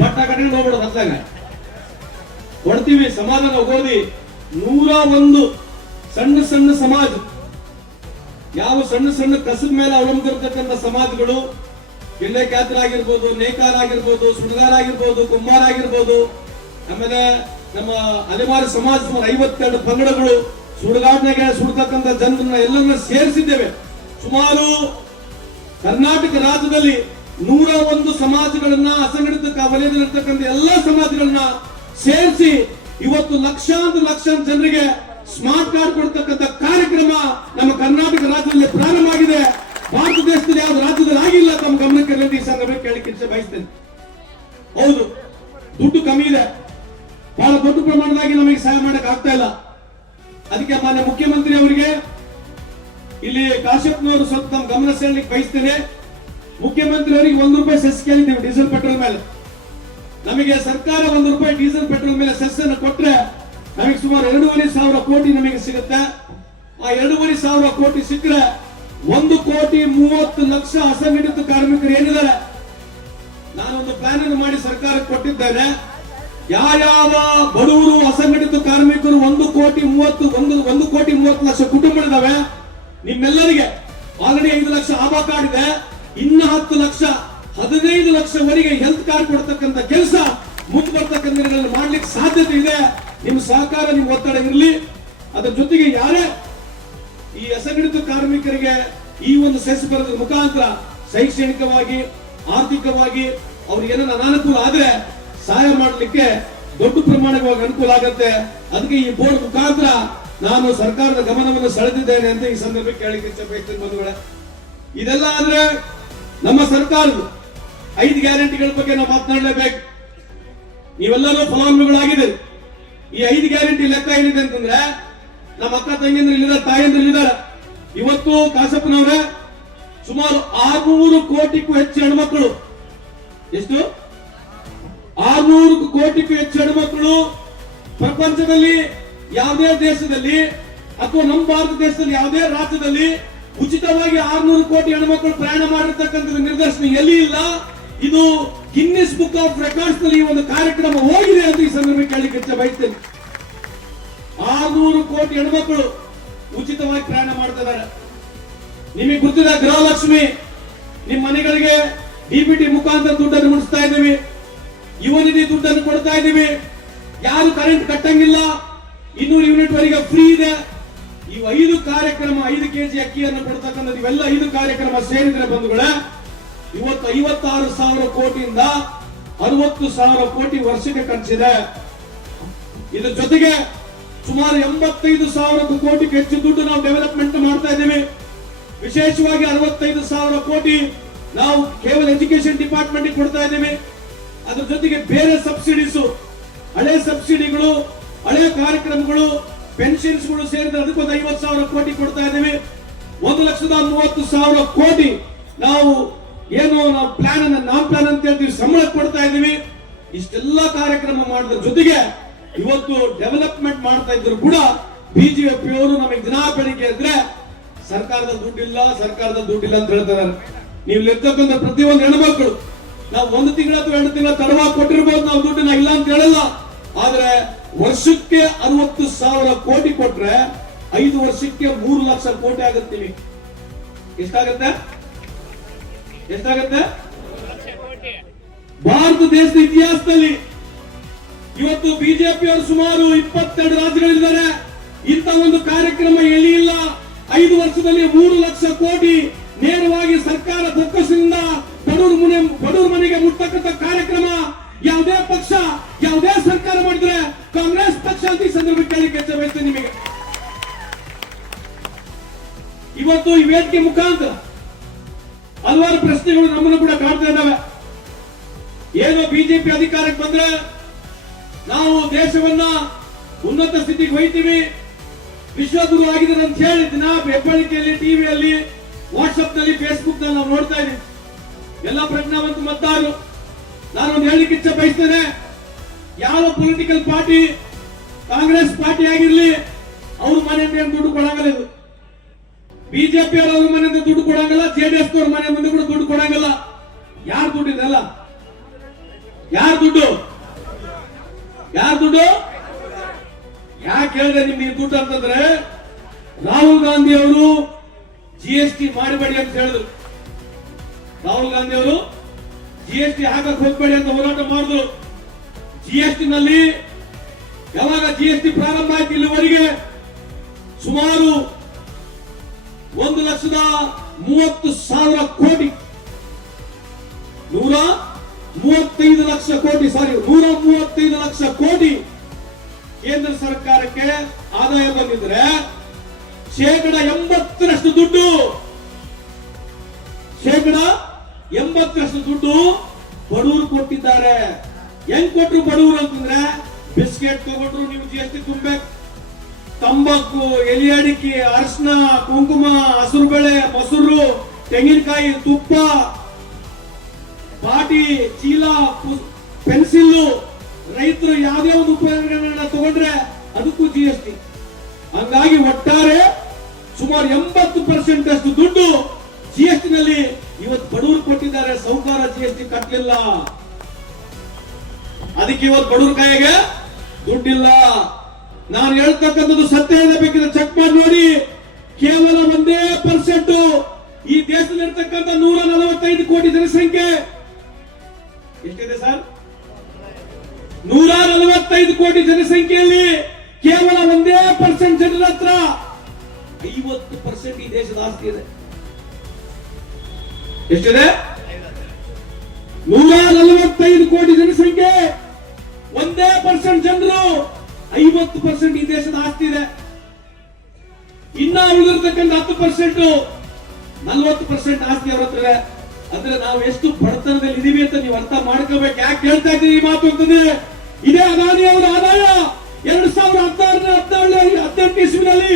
ಪಟ್ಟ ಕಟ್ಕೊಂಡು ಹೋಗ್ಬಿಡೋದು ಹತ್ತಾಗ ಕೊಡ್ತೀವಿ ಸಮಾಧಾನ ಓದಿ ನೂರ ಒಂದು ಸಣ್ಣ ಸಣ್ಣ ಸಮಾಜ. ಯಾವ ಸಣ್ಣ ಸಣ್ಣ ಕಸದ ಮೇಲೆ ಅವಲಂಬಿಸಿರ್ತಕ್ಕಂಥ ಸಮಾಜಗಳು, ಗಿಲ್ಲೆ ಆಗಿರ್ಬೋದು ನೇಕಾರ ಆಗಿರ್ಬೋದು ಸುಡಗಾರ ಆಗಿರ್ಬೋದು ಕುಂಬಾರ ಆಗಿರ್ಬೋದು ಆಮೇಲೆ ನಮ್ಮ ಅಲೆಮಾರಿ ಸಮಾಜ ಐವತ್ತೆರಡು ಪಂಗಡಗಳು ಸುಡುಗಾಡ್ನಾಗೆ ಸುಡ್ತಕ್ಕಂಥ ಜನರನ್ನ ಎಲ್ಲರನ್ನ ಸೇರಿಸಿದ್ದೇವೆ. ಸುಮಾರು ಕರ್ನಾಟಕ ರಾಜ್ಯದಲ್ಲಿ ನೂರ ಒಂದು ಸಮಾಜಗಳನ್ನ, ಅಸಂಘಟಿತ ವಲಯದಲ್ಲಿರ್ತಕ್ಕಂಥ ಎಲ್ಲ ಸಮಾಜಗಳನ್ನ ಸೇರಿಸಿ ಇವತ್ತು ಲಕ್ಷಾಂತರ ಲಕ್ಷಾಂತರ ಜನರಿಗೆ ಸ್ಮಾರ್ಟ್ ಕಾರ್ಡ್ ಕೊಡ್ತಕ್ಕಂಥ ಕಾರ್ಯಕ್ರಮ ನಮ್ಮ ಕರ್ನಾಟಕ ರಾಜ್ಯದಲ್ಲಿ ಪ್ರಾರಂಭ ಆಗಿದೆ. ಭಾರತ ದೇಶದಲ್ಲಿ ಯಾವ ರಾಜ್ಯದಲ್ಲಿ ಆಗಿಲ್ಲ ತಮ್ಮ ಗಮನಕ್ಕೆ ಈ ಸಂದರ್ಭ ಇಚ್ಛೆ ಬಯಸ್ತೇನೆ. ಹೌದು, ದುಡ್ಡು ಕಮ್ಮಿ ಇದೆ. ಬಹಳ ದೊಡ್ಡ ಪ್ರಮಾಣದಾಗಿ ನಮಗೆ ಸಹಾಯ ಮಾಡಕ್ ಆಗ್ತಾ ಇಲ್ಲ. ಅದಕ್ಕೆ ಮಾನ್ಯ ಮುಖ್ಯಮಂತ್ರಿ ಅವರಿಗೆ ಇಲ್ಲಿ ಕಾಶ್ಯಪ್ನವರು ಸ್ವಲ್ಪ ತಮ್ಮ ಗಮನ ಸೆಳಲಿಕ್ಕೆ ಬಯಸ್ತೇನೆ. ಮುಖ್ಯಮಂತ್ರಿ ಅವರಿಗೆ ಒಂದು ರೂಪಾಯಿ ಸೆಸ್ ಕೇಳಿದ್ದೇವೆ, ಡೀಸೆಲ್ ಪೆಟ್ರೋಲ್ ಮೇಲೆ. ನಮಗೆ ಸರ್ಕಾರ ಒಂದು ರೂಪಾಯಿ ಡೀಸೆಲ್ ಪೆಟ್ರೋಲ್ ಮೇಲೆ ಸೆಸ್ ಅನ್ನು ಕೊಟ್ಟರೆ ನಮಗೆ ಸುಮಾರು ಎರಡೂವರೆ ಸಾವಿರ ಕೋಟಿ ನಮಗೆ ಸಿಗುತ್ತೆ. ಆ ಎರಡೂವರೆ ಸಾವಿರ ಕೋಟಿ ಸಿಕ್ಕರೆ ಒಂದು ಕೋಟಿ ಮೂವತ್ತು ಲಕ್ಷ ಅಸಂಘಟಿತ ಕಾರ್ಮಿಕರು ಏನಿದ್ದಾರೆ, ನಾನೊಂದು ಪ್ಲಾನ್ ಅನ್ನು ಮಾಡಿ ಸರ್ಕಾರಕ್ಕೆ ಕೊಟ್ಟಿದ್ದೇನೆ. ಯಾವ್ಯಾವ ಬಡವರು ಅಸಂಘಟಿತ ಕಾರ್ಮಿಕರು ಒಂದು ಕೋಟಿ ಮೂವತ್ತು, ಒಂದು ಒಂದು ಕೋಟಿ ಮೂವತ್ತು ಲಕ್ಷ ಕುಟುಂಬಗಳಿದಾವೆ ನಿಮ್ಮೆಲ್ಲರಿಗೆ ಆಲ್ರೆಡಿ ಐದು ಲಕ್ಷ ಆಭಾ ಕಾರ್ಡ್ ಇದೆ. ಇನ್ನ ಹತ್ತು ಲಕ್ಷ, ಹದಿನೈದು ಲಕ್ಷವರೆಗೆ ಹೆಲ್ತ್ ಕಾರ್ಡ್ ಕೊಡ್ತಕ್ಕಂಥ ಕೆಲಸ ಮುಂದೆ ಬರ್ತಕ್ಕಂಥ ದಿನಗಳಲ್ಲಿ ಮಾಡ್ಲಿಕ್ಕೆ ಸಾಧ್ಯತೆ ಇದೆ. ನಿಮ್ಮ ಸಹಕಾರ, ನಿಮ್ಮ ಒತ್ತಡ ಇರಲಿ. ಅದರ ಜೊತೆಗೆ ಯಾರೇ ಈ ಅಸಂಘಟಿತ ಕಾರ್ಮಿಕರಿಗೆ ಈ ಒಂದು ಸೆಸ್ ಬರೋದ್ರ ಮುಖಾಂತರ ಶೈಕ್ಷಣಿಕವಾಗಿ, ಆರ್ಥಿಕವಾಗಿ ಅವ್ರಿಗೆ ಏನನ್ನ ಅನಾನುಕೂಲ ಆದ್ರೆ ಸಹಾಯ ಮಾಡಲಿಕ್ಕೆ ದೊಡ್ಡ ಪ್ರಮಾಣವಾಗಿ ಅನುಕೂಲ ಆಗುತ್ತೆ. ಅದಕ್ಕೆ ಈ ಬೋರ್ಡ್ ಮುಖಾಂತರ ನಾನು ಸರ್ಕಾರದ ಗಮನವನ್ನು ಸೆಳೆದಿದ್ದೇನೆ ಅಂತ ಈ ಸಂದರ್ಭಕ್ಕೆ ಇಚ್ಛೆ ಬಯಸ್ತೇನೆ ಬಂಧುಗಳೇ. ಇದೆಲ್ಲ ಅಂದ್ರೆ ನಮ್ಮ ಸರ್ಕಾರದ ಐದು ಗ್ಯಾರಂಟಿಗಳ ಬಗ್ಗೆ ನಾವು ಮಾತನಾಡಲೇಬೇಕು. ನೀವೆಲ್ಲರೂ ಫಲಾನುಭವಿಗಳಾಗಿದ್ದೀರಿ. ಈ ಐದು ಗ್ಯಾರಂಟಿ ಲೆಕ್ಕ ಏನಿದೆ ಅಂತಂದ್ರೆ ನಮ್ಮ ಅಕ್ಕ ತಂಗಿಂದ್ರ ಇಲ್ಲಿದ್ದಾರೆ ತಾಯಂದ್ರು ಇವತ್ತು ಕಾಸಪ್ಪನವ್ರೆ ಸುಮಾರು ಆರ್ನೂರು ಕೋಟಿಗೂ ಹೆಚ್ಚು ಹೆಣ್ಮಕ್ಳು. ಎಷ್ಟು? ಆರ್ನೂರು ಕೋಟಿಗೂ ಹೆಚ್ಚು ಹೆಣ್ಮಕ್ಳು ಪ್ರಪಂಚದಲ್ಲಿ ಯಾವುದೇ ದೇಶದಲ್ಲಿ ಅಥವಾ ನಮ್ಮ ಭಾರತ ದೇಶದಲ್ಲಿ ಯಾವುದೇ ರಾಜ್ಯದಲ್ಲಿ ಉಚಿತವಾಗಿ ಆರ್ನೂರು ಕೋಟಿ ಹೆಣ್ಮಕ್ಳು ಪ್ರಯಾಣ ಮಾಡಿರ್ತಕ್ಕಂಥ ನಿದರ್ಶನ ಎಲ್ಲಿ ಇಲ್ಲ? ಇದು ಗಿನ್ನಿಸ್ ಬುಕ್ ಆಫ್ ರೆಕಾರ್ಡ್ಸ್ನಲ್ಲಿ ಈ ಒಂದು ಕಾರ್ಯಕ್ರಮ ಹೋಗಿದೆ ಅಂತ ಈ ಸಂದರ್ಭ ಕೇಳಲಿಕ್ಕೆ ಬಯಸ್ತೇನೆ. ಆರ್ನೂರು ಕೋಟಿ ಹೆಣ್ಮಕ್ಳು ಉಚಿತವಾಗಿ ಪ್ರಯಾಣ ಮಾಡ್ತಿದ್ದಾರೆ. ನಿಮಗೆ ಗೊತ್ತಿದೆ ಗೃಹಲಕ್ಷ್ಮಿ ನಿಮ್ಮ ಮನೆಗಳಿಗೆ ಡಿಬಿಟಿ ಮುಖಾಂತರ ದುಡ್ಡನ್ನು ಮುಡಿಸ್ತಾ ಇದ್ದೀವಿ. ಯುವ ನಿಧಿ ದುಡ್ಡನ್ನು ಕೊಡ್ತಾ ಇದ್ದೀವಿ. ಯಾರು ಕರೆಂಟ್ ಕಟ್ಟಂಗಿಲ್ಲ. ಇನ್ನೂರು ಯೂನಿಟ್ ವರೆಗೆ ಫ್ರೀ ಇದೆ. ಈ ಐದು ಕಾರ್ಯಕ್ರಮ, ಐದು ಕೆಜಿ ಅಕ್ಕಿಯನ್ನು ಕೊಡ್ತಕ್ಕಂಥದ್ದು, ಇವೆಲ್ಲ ಐದು ಕಾರ್ಯಕ್ರಮ ಸೇರಿದ್ರೆ ಬಂಧುಗಳೇ, ಇವತ್ತು ಐವತ್ತಾರು ಸಾವಿರ ಕೋಟಿಯಿಂದ ಅರವತ್ತು ಸಾವಿರ ಕೋಟಿ ವರ್ಷಕ್ಕೆ ಖರ್ಚಿದೆ. ಇದ್ರ ಜೊತೆಗೆ ಸುಮಾರು ಎಂಬತ್ತೈದು ಸಾವಿರ ಕೋಟಿ ಹೆಚ್ಚು ದುಡ್ಡು ನಾವು ಡೆವಲಪ್ಮೆಂಟ್ ಮಾಡ್ತಾ ಇದ್ದೀವಿ. ವಿಶೇಷವಾಗಿ ಅರವತ್ತೈದು ಸಾವಿರ ಕೋಟಿ ನಾವು ಕೇವಲ ಎಜುಕೇಶನ್ ಡಿಪಾರ್ಟ್ಮೆಂಟ್ ಕೊಡ್ತಾ ಇದ್ದೀವಿ. ಅದ್ರ ಜೊತೆಗೆ ಬೇರೆ ಸಬ್ಸಿಡೀಸ್. ಹಳೆ ಸಬ್ಸಿಡಿಗಳು, ಹಳೆ ಕಾರ್ಯಕ್ರಮಗಳು, ಪೆನ್ಷನ್ಸ್ಗಳು ಸೇರಿದ್ರೆ ಅದಕ್ಕೊಂದು ಐವತ್ತು ಸಾವಿರ ಕೋಟಿ ಕೊಡ್ತಾ ಇದ್ದೀವಿ. ಒಂದು ಲಕ್ಷದ ಮೂವತ್ತು ಸಾವಿರ ಕೋಟಿ ನಾವು ಏನು ನಾವು ಪ್ಲಾನ್ ಅನ್ನ, ನಾನ್ ಪ್ಲಾನ್ ಅಂತ ಹೇಳ್ತೀವಿ ಸಂಬಳ ಕೊಡ್ತಾ ಇದ್ದೀವಿ. ಇಷ್ಟೆಲ್ಲ ಕಾರ್ಯಕ್ರಮ ಮಾಡಿದ್ರ ಜೊತೆಗೆ ಇವತ್ತು ಡೆವಲಪ್ಮೆಂಟ್ ಮಾಡ್ತಾ ಇದ್ರು ಕೂಡ ಬಿಜೆಪಿ ಅವರು ನಮಗೆ ದಿನಾ ಬೆಳಿಗ್ಗೆ ಇದ್ರೆ ಸರ್ಕಾರದ ದುಡ್ಡಿಲ್ಲ ಸರ್ಕಾರದ ದುಡ್ಡಿಲ್ಲ ಅಂತ ಹೇಳ್ತಾರೆ. ನೀವು ಇರ್ತಕ್ಕಂಥ ಪ್ರತಿಯೊಂದು ಹೆಣ್ಮಕ್ಳು ನಾವು ಒಂದು ತಿಂಗಳ ಅಥವಾ ಎರಡು ತಿಂಗಳ ತಡವಾಗಿ ಕೊಟ್ಟಿರ್ಬೋದು, ನಾವು ದುಡ್ಡನ್ನ ಇಲ್ಲ ಅಂತ ಹೇಳಲ್ಲ. ಆದ್ರೆ ವರ್ಷಕ್ಕೆ ಅರವತ್ತು ಸಾವಿರ ಕೋಟಿ ಕೊಟ್ರೆ ಐದು ವರ್ಷಕ್ಕೆ ಮೂರು ಲಕ್ಷ ಕೋಟಿ ಆಗುತ್ತೀವಿ ಎಷ್ಟಾಗತ್ತೆ? ಎಷ್ಟಾಗತ್ತೆ? ಭಾರತ ದೇಶದ ಇತಿಹಾಸದಲ್ಲಿ ಇವತ್ತು ಬಿಜೆಪಿ ಅವರು ಸುಮಾರು ಇಪ್ಪತ್ತೆರಡು ರಾಜ್ಯಗಳಿದ್ದಾರೆ. ಇಂಥ ಒಂದು ಕಾರ್ಯಕ್ರಮ ಎಲ್ಲಿ ಇಲ್ಲ ಐದು ವರ್ಷದಲ್ಲಿ ಮೂರು ಲಕ್ಷ ಕೋಟಿ ನೇರವಾಗಿ ಸರ್ಕಾರ ಬೊಕ್ಕಸದಿಂದ ಬಡವ್ರ ಮನೆ ಬಡವ್ರ ಮನೆಗೆ ಮುಟ್ಟತಕ್ಕಂತ ಕಾರ್ಯಕ್ರಮ ಯಾವುದೇ ಪಕ್ಷ, ಯಾವುದೇ ಸರ್ಕಾರ ಮಾಡಿದ್ರೆ ಕಾಂಗ್ರೆಸ್ ಪಕ್ಷ ಅಂತ ಈ ಸಂದರ್ಭಕ್ಕೆ ಕೆಲಸ ಬೇಕು ನಿಮಗೆ. ಇವತ್ತು ಈ ವೇದಿಕೆ ಮುಖಾಂತರ ಹಲವಾರು ಪ್ರಶ್ನೆಗಳು ನಮ್ಮನ್ನು ಕೂಡ ಕಾಡ್ತಾ ಇದ್ದಾವೆ. ಏನೋ ಬಿಜೆಪಿ ಅಧಿಕಾರಕ್ಕೆ ಬಂದ್ರೆ ನಾವು ದೇಶವನ್ನ ಉನ್ನತ ಸ್ಥಿತಿಗೆ ಒಯ್ತೀವಿ. ವಿಶ್ವಗುರು ಆಗಿದ್ದಾರೆ ಅಂತ ಹೇಳಿ ದಿನ ಹೆಬ್ಬಳಿಕೆಯಲ್ಲಿ ಟಿವಿಯಲ್ಲಿ ವಾಟ್ಸ್ಆಪ್ನಲ್ಲಿ ಫೇಸ್ಬುಕ್ನಲ್ಲಿ ನಾವು ನೋಡ್ತಾ ಇದೀವಿ ಎಲ್ಲ ಪ್ರಜ್ಞಾವಂತ ಮತದಾರರು ನಾನು ಹೇಳಲಿಕ್ಕೆ ಇಚ್ಛೆ ಬಯಸ್ತೇನೆ. ಯಾವ ಪೊಲಿಟಿಕಲ್ ಪಾರ್ಟಿ ಕಾಂಗ್ರೆಸ್ ಪಾರ್ಟಿ ಆಗಿರ್ಲಿ, ಅವ್ರ ಮನೆಯಿಂದ ಏನು ದುಡ್ಡು ಕೊಡಂಗಲ್ಲ ಇದು. ಬಿಜೆಪಿ ಅವ್ರ ಮನೆಯಿಂದ ದುಡ್ಡು ಕೊಡಂಗಿಲ್ಲ ಜೆಡಿಎಸ್ ಅವ್ರ ಮನೆ ಮುಂದೆ ಕೂಡ ದುಡ್ಡು ಕೊಡಂಗಲ್ಲ. ಯಾರು ದುಡ್ಡು ಇದೆಲ್ಲ ಯಾರು ದುಡ್ಡು? ಯಾರು ದುಡ್ಡು? ಯಾಕೆ ಹೇಳಿದೆ ನಿಮ್ಗೆ ದುಡ್ಡು ಅಂತಂದ್ರೆ, ರಾಹುಲ್ ಗಾಂಧಿ ಅವರು ಜಿ ಎಸ್ ಟಿ ಮಾಡಬೇಡಿ ಅಂತ ಹೇಳಿದ್ರು. ರಾಹುಲ್ ಗಾಂಧಿ ಅವರು ಜಿ ಎಸ್ ಟಿ ಹಾಕಕ್ ಹೋಗ್ಬೇಡಿ ಅಂತ ಹೋರಾಟ ಮಾಡಿದ್ರು. ಜಿ ಎಸ್ ಟಿ ನಲ್ಲಿ ಯಾವಾಗ ಜಿ ಎಸ್ ಟಿ ಪ್ರಾರಂಭ ಆಯ್ತು ಇಲ್ಲಿವರೆಗೆ? ಸುಮಾರು ಒಂದು ಲಕ್ಷದ ಮೂವತ್ತು ಸಾವಿರ ಕೋಟಿ. ನೂರ ಮೂವತ್ತೈದು ಲಕ್ಷ ಕೋಟಿ ಸಾರಿ ನೂರ ಮೂವತ್ತೈದು ಲಕ್ಷ ಕೋಟಿ ಕೇಂದ್ರ ಸರ್ಕಾರಕ್ಕೆ ಆದಾಯ ಬಂದಿದ್ರೆ ಶೇಕಡ ಎಂಬತ್ತರಷ್ಟು ದುಡ್ಡು ಶೇಕಡ ಎಂಬತ್ತರಷ್ಟು ದುಡ್ಡು ಬಡವರು ಕೊಟ್ಟಿದ್ದಾರೆ. ಹೆಂಗ್ ಕೊಟ್ರು ಬಡವರು ಅಂತಂದ್ರೆ, ಬಿಸ್ಕೆಟ್ ತಗೊಂಡ್ರು ನೀವು ಜಿ ಎಸ್ ಟಿ ತುಂಬಬೇಕು ತಂಬಾಕು, ಎಲೆ ಅಡಿಕೆ ಅರಿಶಿನ ಕುಂಕುಮ, ಹಸಿರು ಬೆಳೆ, ಮೊಸರು, ತೆಂಗಿನಕಾಯಿ, ತುಪ್ಪ, ಬಾಟಿ, ಚೀಲ ಪೆನ್ಸಿಲ್ ರೈತರು ಯಾವ್ದೇ ಒಂದು ಉಪಯೋಗಗಳನ್ನ ತಗೊಂಡ್ರೆ ಅದಕ್ಕೂ ಜಿ ಎಸ್ ಟಿ ಹಂಗಾಗಿ ಒಟ್ಟಾರೆ ಸುಮಾರು ಎಂಬತ್ತು ಪರ್ಸೆಂಟ್ ಅಷ್ಟು ದುಡ್ಡು ಜಿ ಎಸ್ನಲ್ಲಿ ಇವತ್ತು ಬಡವರು ಕೊಟ್ಟಿದ್ದಾರೆ, ಸೌಕಾರ ಜಿ ಎಸ್ ಕಟ್ಟಲಿಲ್ಲ ಅದಕ್ಕೆ ಇವತ್ತು ಬಡವ್ರ ಕೈಗೆ ದುಡ್ಡಿಲ್ಲ. ನಾನು ಹೇಳ್ತಕ್ಕಂಥದ್ದು ಸತ್ಯ ಬೇಕಿದ್ರೆ ಚೆಕ್ ಮಾಡಿ ನೋಡಿ. ಕೇವಲ ಒಂದೇ ಪರ್ಸೆಂಟ್ ಈ ದೇಶದಲ್ಲಿರ್ತಕ್ಕಂಥ ನೂರ ನಲವತ್ತೈದು ಕೋಟಿ ಜನಸಂಖ್ಯೆ. ಎಷ್ಟಿದೆ ಸರ್? ನೂರ ನಲವತ್ತೈದು ಕೋಟಿ ಜನಸಂಖ್ಯೆಯಲ್ಲಿ ಕೇವಲ ಒಂದೇ ಪರ್ಸೆಂಟ್ ಜನರ ಹತ್ರ ಐವತ್ತು ಪರ್ಸೆಂಟ್ ಈ ದೇಶದ ಆಸ್ತಿ ಇದೆ. ಎಷ್ಟಿದೆ? ನೂರ ನಲವತ್ತೈದು ಕೋಟಿ ಜನಸಂಖ್ಯೆ. ಒಂದೇ ಪರ್ಸೆಂಟ್ ಜನರು ಐವತ್ತು ಪರ್ಸೆಂಟ್ ಈ ದೇಶದ ಆಸ್ತಿ ಇದೆ. ಇನ್ನ ಉಳಿದಿರ್ತಕ್ಕಂಥ ಹತ್ತು ಪರ್ಸೆಂಟ್ ನಲ್ವತ್ತು ಪರ್ಸೆಂಟ್ ಆಸ್ತಿ ಅವ್ರ ಹತ್ರ ಅಂದ್ರೆ ನಾವು ಎಷ್ಟು ಬಡತನದಲ್ಲಿ ಇದೀವಿ ಅಂತ ನೀವು ಅರ್ಥ ಮಾಡ್ಕೋಬೇಕು. ಯಾಕೆ ಹೇಳ್ತಾ ಇದ್ದೀವಿ ಈ ಮಾತು ಅಂತಂದ್ರೆ, ಇದೇ ಅದಾನಿ ಅವರ ಆದಾಯ. ಎರಡ್ ಸಾವಿರದ ಹದಿನಾರನೇ, ಹದಿನೇಳನೇ ಹದಿನೆಂಟು ಇಸ್ವಿನಲ್ಲಿ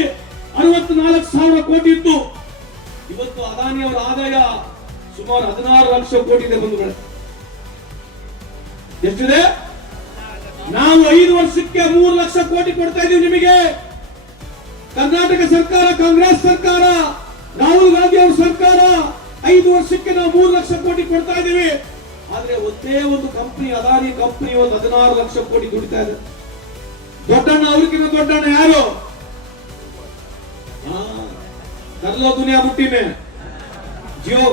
ಅರವತ್ನಾಲ್ಕು ಸಾವಿರ ಕೋಟಿ ಇತ್ತು. ಇವತ್ತು ಅದಾನಿ ಅವರ ಆದಾಯ ಸುಮಾರು ಹದಿನಾರು ಲಕ್ಷ ಕೋಟಿ ಇದೆ ಬಂಧುಗಳೇ. ಎಷ್ಟಿದೆ? ನಾವು ಐದು ವರ್ಷಕ್ಕೆ ಮೂರು ಲಕ್ಷ ಕೋಟಿ ಕೊಡ್ತಾ ಇದೀವಿ ನಿಮಗೆ. ಕರ್ನಾಟಕ ಸರ್ಕಾರ, ಕಾಂಗ್ರೆಸ್ ಸರ್ಕಾರ, ರಾಹುಲ್ ಗಾಂಧಿ ಅವರ ಸರ್ಕಾರ ಐದು ವರ್ಷಕ್ಕೆ ನಾವು ಮೂರು ಲಕ್ಷ ಕೋಟಿ ಕೊಡ್ತಾ ಇದೀವಿ ಆದ್ರೆ ಒಂದೇ ಒಂದು ಕಂಪನಿ ಅದಾನಿ ಕಂಪ್ನಿ ಒಂದು ಹದಿನಾರು ಲಕ್ಷ ಕೋಟಿ ದುಡಿತಾ ಇದೆ. ದೊಡ್ಡಣ್ಣ ಅವ್ರಿಗಿಂತ ದೊಡ್ಡಣ್ಣ ಯಾರು? ಕರ್ಲೋ ದುನಿಯಾ ಮುಟ್ಟಿಮೆ ಜಿಯೋ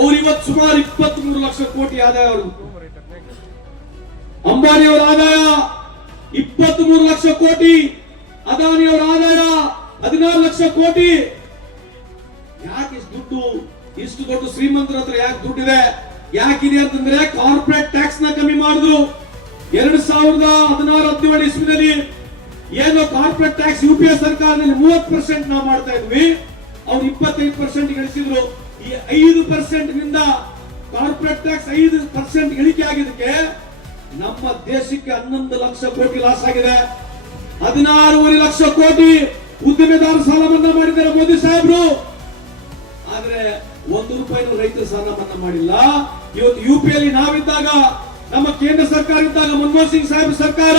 ಅವ್ರು ಇವತ್ತು ಸುಮಾರು ಇಪ್ಪತ್ತ್ ಮೂರು ಲಕ್ಷ ಕೋಟಿ ಆದಾಯ ಅವರು ಅಂಬಾನಿ ಅವರ ಆದಾಯ ಇಪ್ಪತ್ತ್ ಮೂರು ಲಕ್ಷ ಕೋಟಿ ಅದಾನಿ ಅವರ ಆದಾಯ ಹದಿನಾರು ಲಕ್ಷ ಕೋಟಿ. ಯಾಕೆ ಇಷ್ಟು ದುಡ್ಡು, ಇಷ್ಟು ದೊಡ್ಡ ಶ್ರೀಮಂತರ ಹತ್ರ ಯಾಕೆ ದುಡ್ಡಿದೆ, ಯಾಕಿದೆ ಅಂತಂದ್ರೆ ಕಾರ್ಪೊರೇಟ್ ಟ್ಯಾಕ್ಸ್ನ ಕಮ್ಮಿ ಮಾಡಿದ್ರು ಎರಡ್ ಸಾವಿರದ ಹದಿನಾರು ಹದಿನೇಳು ಇಸ್ವಿನಲ್ಲಿ ಏನು corporate tax U P A ಸರ್ಕಾರದಲ್ಲಿ ಮೂವತ್ತು ಪರ್ಸೆಂಟ್ ನಾವು ಮಾಡ್ತಾ ಇದ್ವಿ. ಅವ್ರು ಇಪ್ಪತ್ತೈದು ಪರ್ಸೆಂಟ್ ಗಳಿಸಿದ್ರು. ಈ ಐದು ಪರ್ಸೆಂಟ್ನಿಂದ ಕಾರ್ಪೊರೇಟ್ ಟ್ಯಾಕ್ಸ್ ಐದು ಪರ್ಸೆಂಟ್ ಇಳಿಕೆ ಆಗಿದ್ದಕ್ಕೆ ನಮ್ಮ ದೇಶಕ್ಕೆ ಹನ್ನೊಂದು ಲಕ್ಷ ಕೋಟಿ ಲಾಸ್ ಆಗಿದೆ. ಹದಿನಾರೂವರೆ ಲಕ್ಷ ಕೋಟಿ ಉದ್ದಿಮೆದಾರ ಸಾಲ ಮನ್ನಾ ಮಾಡಿದ್ದಾರೆ ಮೋದಿ ಸಾಹೇಬ್ರು. ಆದ್ರೆ ಒಂದು ರೂಪಾಯಿನೂ ರೈತರ ಸಾಲ ಮನ್ನಾ ಮಾಡಿಲ್ಲ. ಇವತ್ತು ಯು ಪಿ ಅಲ್ಲಿ ನಾವಿದ್ದಾಗ, ನಮ್ಮ ಕೇಂದ್ರ ಸರ್ಕಾರ ಇದ್ದಾಗ ಮನಮೋಹನ್ ಸಿಂಗ್ ಸಾಹೇಬ್ ಸರ್ಕಾರ,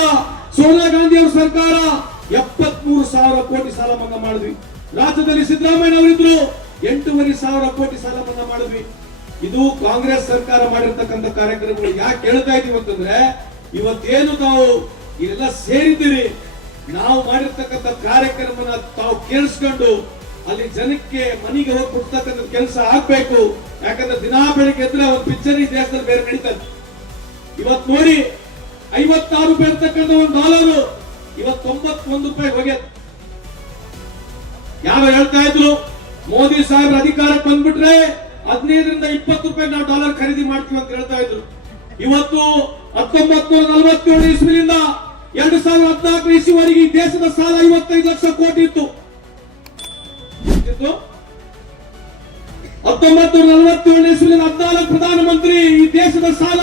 ಸೋನಿಯಾ ಗಾಂಧಿ ಅವರ ಸರ್ಕಾರ ಎಪ್ಪತ್ಮೂರು ಸಾವಿರ ಕೋಟಿ ಸಾಲ ಮನ್ನಾ ಮಾಡಿದ್ವಿ. ರಾಜ್ಯದಲ್ಲಿ ಸಿದ್ದರಾಮಯ್ಯ ಅವರಿದ್ರು. ಎಂಟೂವರೆ ಸಾವಿರ ಕೋಟಿ ಸಾಲ ಮನ್ನಾ ಮಾಡಿದ್ವಿ. ಇದು ಕಾಂಗ್ರೆಸ್ ಸರ್ಕಾರ ಮಾಡಿರ್ತಕ್ಕಂಥ ಕಾರ್ಯಕ್ರಮಗಳು. ಯಾಕೆ ಹೇಳ್ತಾ ಇದೀವಿ ಅಂತಂದ್ರೆ, ಇವತ್ತೇನು ತಾವು ಇದೆಲ್ಲ ಸೇರಿದ್ದೀರಿ, ನಾವು ಮಾಡಿರ್ತಕ್ಕಂಥ ಕಾರ್ಯಕ್ರಮನ ತಾವು ಕೇಳಿಸ್ಕೊಂಡು ಅಲ್ಲಿ ಜನಕ್ಕೆ ಮನೆಗೆ ಹೋಗಿ ಕೊಡ್ತಕ್ಕಂಥ ಕೆಲಸ ಆಗ್ಬೇಕು. ಯಾಕಂದ್ರೆ ದಿನಾ ಬೆಳಿಗ್ಗೆ ಎದ್ರೆ ಒಂದು ಪಿಕ್ಚರ್ ಈ ದೇಶದಲ್ಲಿ ಬೇರೆ ನಡೀತದೆ. ಇವತ್ ನೋಡಿ, ಐವತ್ತಾರು ರೂಪಾಯಿ ಇರ್ತಕ್ಕಂಥ ಒಂದು ಡಾಲರ್ ಇವತ್ ತೊಂಬತ್ತೊಂದು ರೂಪಾಯಿ ಹೋಗ್ಯದ ಯಾರು ಹೇಳ್ತಾ ಇದ್ರು ಮೋದಿ ಸಾಹೇಬ್ ಅಧಿಕಾರಕ್ಕೆ ಬಂದ್ಬಿಟ್ರೆ ಹದಿನೈದರಿಂದ ಇಪ್ಪತ್ತು ರೂಪಾಯಿ ನಾವು ಡಾಲರ್ ಖರೀದಿ ಮಾಡ್ತೀವಿ ಅಂತ ಹೇಳ್ತಾ ಇದ್ರು. ಇವತ್ತು ಹತ್ತೊಂಬತ್ತು ನೂರ ನಲವತ್ತೇಳು ಇಸ್ವಿನಿಂದ ಎರಡು ಸಾವಿರದ ಹದಿನಾಲ್ಕು ಇಸ್ವಿವರೆಗೆ ಈ ದೇಶದ ಸಾಲ ಐವತ್ತೈದು ಲಕ್ಷ ಕೋಟಿ ಇತ್ತು. ಹತ್ತೊಂಬತ್ತು ನಲವತ್ತೇಳು ಇಸ್ವಿನಿಂದ ಹದಿನಾಲ್ಕು ಪ್ರಧಾನಮಂತ್ರಿ ಈ ದೇಶದ ಸಾಲ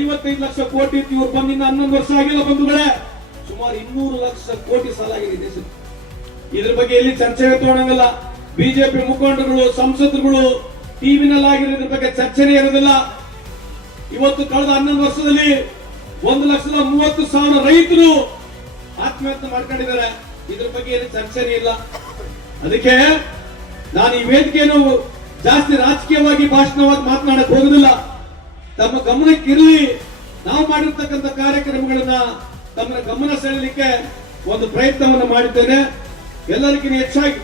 ಐವತ್ತೈದು ಲಕ್ಷ ಕೋಟಿ ಇತ್ತು. ಇವ್ರು ಬಂದಿನ ಹನ್ನೊಂದು ವರ್ಷ ಆಗಿಲ್ಲ ಬಂಧುಗಳೇ. ಸುಮಾರು ಇನ್ನೂರು ಲಕ್ಷ ಕೋಟಿ ಸಾಲ ಆಗಿದೆ ದೇಶದ ಇದ್ರ ಬಗ್ಗೆ ಎಲ್ಲಿ ಚರ್ಚೆ ತಗೊಳಂಗಿಲ್ಲ ಬಿಜೆಪಿ ಮುಖಂಡರುಗಳು, ಸಂಸದರುಗಳು ಟಿವಿನಲ್ಲಿ ಆಗಿರೋದ್ರ ಬಗ್ಗೆ ಚರ್ಚೆನೇ ಇರೋದಿಲ್ಲ. ಇವತ್ತು ಕಳೆದ ಹನ್ನೊಂದು ವರ್ಷದಲ್ಲಿ ಒಂದು ಲಕ್ಷದ ಮೂವತ್ತು ಸಾವಿರ ರೈತರು ಆತ್ಮಹತ್ಯೆ ಮಾಡ್ಕೊಂಡಿದ್ದಾರೆ. ಇದ್ರ ಬಗ್ಗೆ ಏನು ಚರ್ಚೆನೇ ಇಲ್ಲ. ಅದಕ್ಕೆ ನಾನು ಈ ವೇದಿಕೆಯನ್ನು ಜಾಸ್ತಿ ರಾಜಕೀಯವಾಗಿ, ಭಾಷಣವಾಗಿ ಮಾತನಾಡಕ್ ಹೋಗುದಿಲ್ಲ. ತಮ್ಮ ಗಮನಕ್ಕಿರಲಿ. ನಾವು ಮಾಡಿರ್ತಕ್ಕಂಥ ಕಾರ್ಯಕ್ರಮಗಳನ್ನ ತಮ್ಮ ಗಮನ ಸೆಳೆಯಲಿಕ್ಕೆ ಒಂದು ಪ್ರಯತ್ನವನ್ನು ಮಾಡಿದ್ದೇನೆ. ಎಲ್ಲರಿಗಿಂತ ಹೆಚ್ಚಾಗಿ.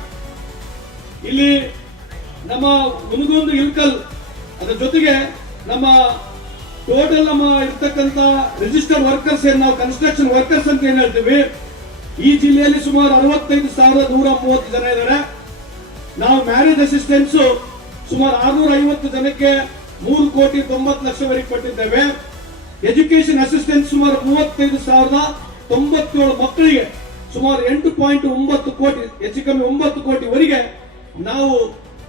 ಇಲ್ಲಿ ನಮ್ಮ ಮುನಗುಂದು ಇಲ್ಕಲ್ ಅದರ ಜೊತೆಗೆ ನಮ್ಮ ಟೋಟಲ್ ನಮ್ಮ ಇರ್ತಕ್ಕಂತ ರಿಜಿಸ್ಟರ್ ವರ್ಕರ್ಸ್ ಏನ್ ನಾವು ಕನ್ಸ್ಟ್ರಕ್ಷನ್ ವರ್ಕರ್ಸ್ ಅಂತ ಏನ್ ಹೇಳ್ತೀವಿ, ಈ ಜಿಲ್ಲೆಯಲ್ಲಿ ಸುಮಾರು ಅರವತ್ತೈದು ಸಾವಿರದ ನೂರ ಮೂವತ್ತು ಜನ ಇದ್ದಾರೆ ನಾವು ಮ್ಯಾರೇಜ್ ಅಸಿಸ್ಟೆನ್ಸ್ ಸುಮಾರು ಆರ್ನೂರ ಐವತ್ತು ಜನಕ್ಕೆ ಮೂರು ಕೋಟಿ ತೊಂಬತ್ತು ಲಕ್ಷವರೆಗೆ ಕೊಟ್ಟಿದ್ದೇವೆ. ಎಜುಕೇಶನ್ ಅಸಿಸ್ಟೆನ್ಸ್ ಸುಮಾರು ಮೂವತ್ತೈದು ಸಾವಿರದ ತೊಂಬತ್ತೇಳು ಮಕ್ಕಳಿಗೆ ಸುಮಾರು ಎಂಟು ಪಾಯಿಂಟ್ ಒಂಬತ್ತು ಕೋಟಿ, ಹೆಚ್ಚು ಕಮ್ಮಿ ಒಂಬತ್ತು ಕೋಟಿವರೆಗೆ ನಾವು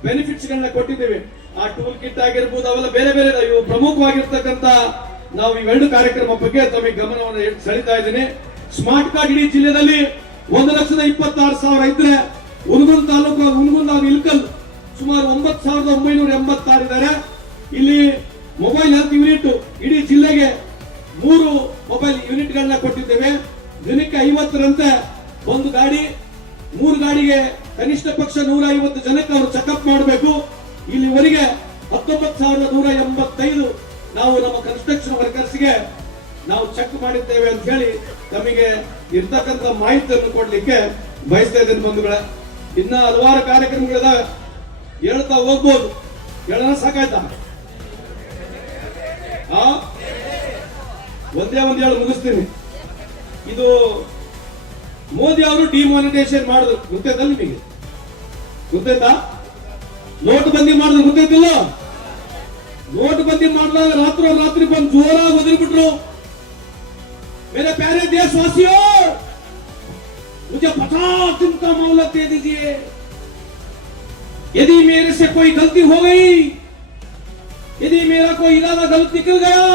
ಬೆನಿಫಿಟ್ಸ್ ಗಳನ್ನ ಕೊಟ್ಟಿದ್ದೇವೆ. ಆ ಟೂಲ್ ಕಿಟ್ ಆಗಿರ್ಬೋದು, ಅವೆಲ್ಲ ಬೇರೆ ಬೇರೆ. ಇವು ಪ್ರಮುಖವಾಗಿರ್ತಕ್ಕಂಥ ನಾವು ಇವೆರಡು ಕಾರ್ಯಕ್ರಮ ಬಗ್ಗೆ ತಮಗೆ ಗಮನವನ್ನು ಸೆಳಿತಾ ಸೆಳೀತಾ ಇದ್ದೀನಿ. ಸ್ಮಾರ್ಟ್ ಕಾರ್ಡ್ ಇಡೀ ಜಿಲ್ಲೆಯಲ್ಲಿ ಒಂದು ಲಕ್ಷದ ಇಪ್ಪತ್ತಾರು ಸಾವಿರ ಇದ್ರೆ ಹುನಗುಂದ ತಾಲೂಕು ಹುನಗುಂದ ಹಾಗೂ ಇಲ್ಕಲ್ ಸುಮಾರು ಒಂಬತ್ತು ಸಾವಿರದ ಒಂಬೈನೂರ ಎಂಬತ್ತಾರು ಇದ್ದಾರೆ ಇಲ್ಲಿ ಮೊಬೈಲ್ ಹೆಲ್ತ್ ಯೂನಿಟ್ ಇಡೀ ಜಿಲ್ಲೆಗೆ ಮೂರು ಮೊಬೈಲ್ ಯೂನಿಟ್ಗಳನ್ನ ಕೊಟ್ಟಿದ್ದೇವೆ. ದಿನಕ್ಕೆ ಐವತ್ತರಂತೆ ಒಂದು ಗಾಡಿ, ಮೂರು ಗಾಡಿಗೆ ಕನಿಷ್ಠ ಪಕ್ಷ ನೂರ ಐವತ್ತು ಜನಕ್ಕೆ ಅವರು ಚೆಕಪ್ ಮಾಡಬೇಕು. ಇಲ್ಲಿವರೆಗೆ ಹತ್ತೊಂಬತ್ತು ಸಾವಿರದ ನೂರ ಎಂಬತ್ತೈದು ನಾವು ನಮ್ಮ ಕನ್ಸ್ಟ್ರಕ್ಷನ್ ವರ್ಕರ್ಸ್ಗೆ ನಾವು ಚೆಕ್ ಮಾಡಿದ್ದೇವೆ ಅಂತ ಹೇಳಿ ನಮಗೆ ಇರ್ತಕ್ಕಂಥ ಮಾಹಿತಿಯನ್ನು ಕೊಡ್ಲಿಕ್ಕೆ ಬಯಸ್ತಾ ಇದ್ದೇನೆ ಬಂಧುಗಳೇ. ಇನ್ನ ಹಲವಾರು ಕಾರ್ಯಕ್ರಮಗಳ ಹೇಳ್ತಾ ಹೋಗ್ಬೋದು. ಹೇಳೋಣ ಸಾಕಾಯ್ತಾ? ಆ? ಒಂದೇ ಒಂದೇಳು ಮುಗಿಸ್ತೀನಿ. ಇದು ಮೋದಿ ಅವರು ಡಿಮಾನಿಟೈಸೇಷನ್ ಮಾಡಿದ್ರು ಗೊತ್ತೈತಾ ನಿಮಗೆ ಗೊತ್ತೈತಾ ನೋಟ್ ಬಂದಿ ಮಾಡಿದ್ರು ಗೊತ್ತೈತಿಲ್ಲ ನೋಟ್ ಬಂದಿ ಮಾಡಿದಾಗ ರಾತ್ರಿ ರಾತ್ರಿ ಬಂದು ಜೋರಾಗಿ ಒದರಿಬಿಟ್ರು मेरे प्यारे देशवासियों मुझे पचास दिन का मोहलत दे दीजिए यदि मेरे से कोई गलती हो गई यदि मेरा कोई इरादा गलत निकल गया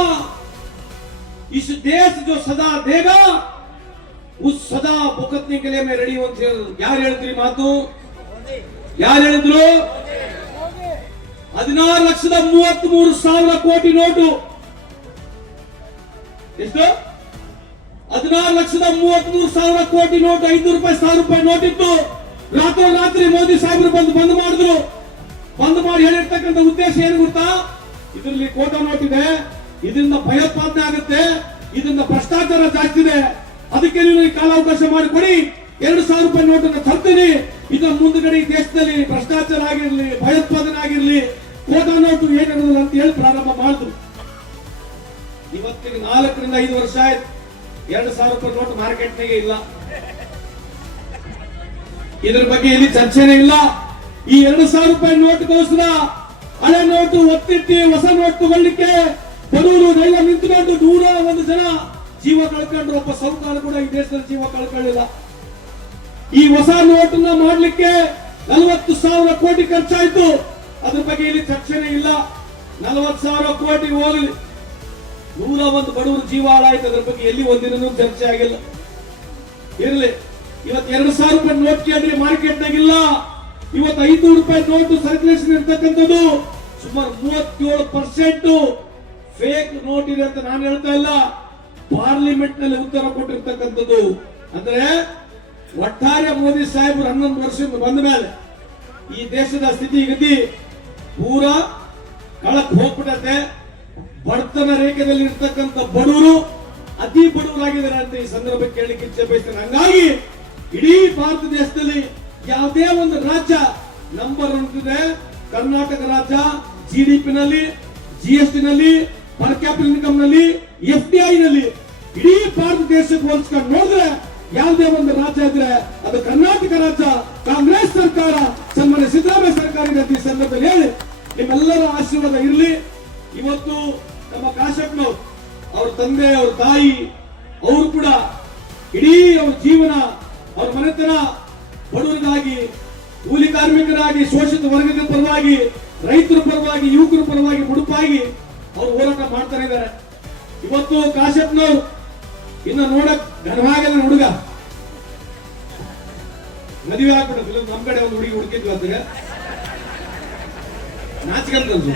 इस देश जो सजा देगा उस सजा भुगतने के लिए मैं रेडी हूं ಯಾರು ಹೇಳಿದ್ರಿ ಮಾತು ಯಾರು ಹೇಳಿದ್ರು ಹದಿನಾರು ಲಕ್ಷದ ಮೂವತ್ತ್ ಮೂರು ಸಾವಿರ ಕೋಟಿ ನೋಟು ಎಷ್ಟು ಹದಿನಾರು ಲಕ್ಷದ ಮೂವತ್ತ್ ಮೂರು ಸಾವಿರ ಕೋಟಿ ನೋಟ್ ಐದು ರೂಪಾಯಿ ಸಾವಿರ ರೂಪಾಯಿ ನೋಟ್ ಇತ್ತು ರಾತ್ರಿ ರಾತ್ರಿ ಮೋದಿ ಸಾಹೇಬರು ಬಂದು ಬಂದ್ ಮಾಡಿದ್ರು ಬಂದ್ ಮಾಡಿ ಹೇಳಿರ್ತಕ್ಕಂಥ ಉದ್ದೇಶ ಏನು ಗೊತ್ತಾ ಇದರಲ್ಲಿ ಕೋಟಾ ನೋಟ್ ಇದೆ ಇದರಿಂದ ಭಯೋತ್ಪಾದನೆ ಆಗುತ್ತೆ ಇದರಿಂದ ಭ್ರಷ್ಟಾಚಾರ ಜಾಸ್ತಿ ಇದೆ ಅದಕ್ಕೆ ನೀವು ಕಾಲಾವಕಾಶ ಮಾಡಿಕೊಡಿ. ಎರಡು ಸಾವಿರ ರೂಪಾಯಿ ನೋಟನ್ನು ತರ್ತೀನಿ. ಇದರ ಮುಂದ್ಗಡೆ ಈ ದೇಶದಲ್ಲಿ ಭ್ರಷ್ಟಾಚಾರ ಆಗಿರ್ಲಿ, ಭಯೋತ್ಪಾದನೆ ಆಗಿರ್ಲಿ, ಕೋಟಾ ನೋಟು ಏನಿರೋದಿಲ್ಲ ಅಂತ ಹೇಳಿ ಪ್ರಾರಂಭ ಮಾಡಿದ್ರು. ಇವತ್ತಿಗೆ ನಾಲ್ಕರಿಂದ ಐದು ವರ್ಷ ಆಯ್ತು. ಎರಡು ಸಾವಿರ ರೂಪಾಯಿ ನೋಟು ಮಾರ್ಕೆಟ್ನಾಗೆ ಇಲ್ಲ. ಇದ್ರ ಬಗ್ಗೆ ಇಲ್ಲಿ ಚರ್ಚೆನೇ ಇಲ್ಲ. ಈ ಎರಡು ಸಾವಿರ ರೂಪಾಯಿ ನೋಟ್ಗೋಸ್ಕರ ಹಳೆ ನೋಟು, ಒತ್ತಿಟ್ಟಿ, ಹೊಸ ನೋಟ್ ತಗೊಳ್ಳಿಕ್ಕೆ ಬರೂರು ರೈಲ ನಿಂತ್ಕೊಂಡು ದೂರ ಒಂದು ಜನ ಜೀವ ಕಳ್ಕೊಂಡ್ರು, ಒಬ್ಬ ಸಾಹುಕಾರ ಕೂಡ ಈ ದೇಶದಲ್ಲಿ ಜೀವ ಕಳ್ಕೊಳ್ಳಿಲ್ಲ. ಈ ಹೊಸ ನೋಟನ್ನ ಮಾಡ್ಲಿಕ್ಕೆ ನಲವತ್ತು ಸಾವಿರ ಕೋಟಿ ಖರ್ಚಾಯ್ತು. ಅದ್ರ ಬಗ್ಗೆ ಇಲ್ಲಿ ಚರ್ಚೆನೇ ಇಲ್ಲ. ನಲವತ್ತು ಸಾವಿರ ಕೋಟಿ ಹೋಗಲಿ ನೂರ ಒಂದು ಬಡವರು ಜೀವ ಹಾಳಾಯ್ತು. ಅದ್ರ ಬಗ್ಗೆ ಎಲ್ಲಿ ಒಂದಿನೂ ಚರ್ಚೆ ಆಗಿಲ್ಲ. ಇರಲಿ. ಇವತ್ತು ಎರಡು ಸಾವಿರ ರೂಪಾಯಿ ನೋಟ್ ಕೇಳಿದ್ರೆ ಮಾರ್ಕೆಟ್ ಇಲ್ಲ ಇವತ್ತು ಐದುನೂರು ರೂಪಾಯಿ ನೋಟ್ ಸರ್ಕ್ಯುಲೇಷನ್ ಇರ್ತಕ್ಕಂಥದ್ದು ಸುಮಾರು ಮೂವತ್ತೇಳು ಪರ್ಸೆಂಟ್ ಫೇಕ್ ನೋಟ್ ಇದೆ ಅಂತ ನಾನು ಹೇಳ್ತಾ ಇಲ್ಲ. ಪಾರ್ಲಿಮೆಂಟ್ನಲ್ಲಿ ಉತ್ತರ ಕೊಟ್ಟಿರ್ತಕ್ಕಂಥದ್ದು. ಅಂದ್ರೆ ಒಟ್ಟಾರೆ ಮೋದಿ ಸಾಹೇಬರು ಹನ್ನೊಂದು ವರ್ಷದಿಂದ ಬಂದ ಮೇಲೆ ಈ ದೇಶದ ಸ್ಥಿತಿಗತಿ ಪೂರ ಕಳಕ್ ಹೋಗ್ಬಿಟ್ಟತೆ. ಬಡತನ ರೇಖೆಯಲ್ಲಿ ಇರ್ತಕ್ಕಂಥ ಬಡವರು ಅತಿ ಬಡವರಾಗಿದ್ದಾರೆ ಅಂತ ಈ ಸಂದರ್ಭಕ್ಕೆ ಕೇಳಲಿಕ್ಕೆ ಇಚ್ಛೆ ಬಯಸ್ತೇನೆ. ಹಂಗಾಗಿ ಇಡೀ ಭಾರತ ದೇಶದಲ್ಲಿ ಯಾವುದೇ ಒಂದು ರಾಜ್ಯ ನಂಬರ್ ಇದೆ. ಕರ್ನಾಟಕ ರಾಜ್ಯ ಜಿಡಿಪಿನಲ್ಲಿ ಜಿಎಸ್ಟಿ ನಲ್ಲಿ ಪರ್ ಕ್ಯಾಪಿಟಲ್ ಇನ್ಕಮ್ನಲ್ಲಿ ಎಫ್ ಡಿ ಐ ನಲ್ಲಿ ಇಡೀ ಭಾರತ ದೇಶಕ್ಕೆ ಹೋಲಿಸ್ಕೊಂಡು ನೋಡಿದ್ರೆ ಯಾವುದೇ ಒಂದು ರಾಜ್ಯ ಇದ್ರೆ ಅದು ಕರ್ನಾಟಕ ರಾಜ್ಯ, ಕಾಂಗ್ರೆಸ್ ಸರ್ಕಾರ, ಸನ್ಮಾನ್ಯ ಸಿದ್ದರಾಮಯ್ಯ ಸರ್ಕಾರ ಇದೆ ಈ ಸಂದರ್ಭದಲ್ಲಿ ಹೇಳಿ. ನಿಮ್ಮೆಲ್ಲರ ಆಶೀರ್ವಾದ ಇರಲಿ. ಇವತ್ತು ನಮ್ಮ ಕಾಶಪ್ಪನವ್ರು ಅವ್ರ ತಂದೆ, ಅವ್ರ ತಾಯಿ, ಅವರು ಕೂಡ ಇಡೀ ಅವ್ರ ಜೀವನ, ಅವ್ರ ಮನೆತನ ಬಡವರಿಗಾಗಿ, ಕೂಲಿ ಕಾರ್ಮಿಕರಾಗಿ, ಶೋಷಿತ ವರ್ಗದ ಪರವಾಗಿ, ರೈತರ ಪರವಾಗಿ, ಯುವಕರ ಪರವಾಗಿ ಮುಡುಪಾಗಿ ಕಾಶ್ಯಪ್ನವ್ರು ಇನ್ನ ನೋಡಕ್ ಘನವಾಗಿಲ್ಲ ಹುಡುಗ. ಮದುವೆ ಆಗ್ಬಿಡುತ್ತೆ ನಮ್ ಕಡೆ ಒಂದು ಹುಡುಗಿ ಹುಡುಕಿದ್ವಿ ಅಂದ್ರೆ. ನಾಚಿಕಂತಂದು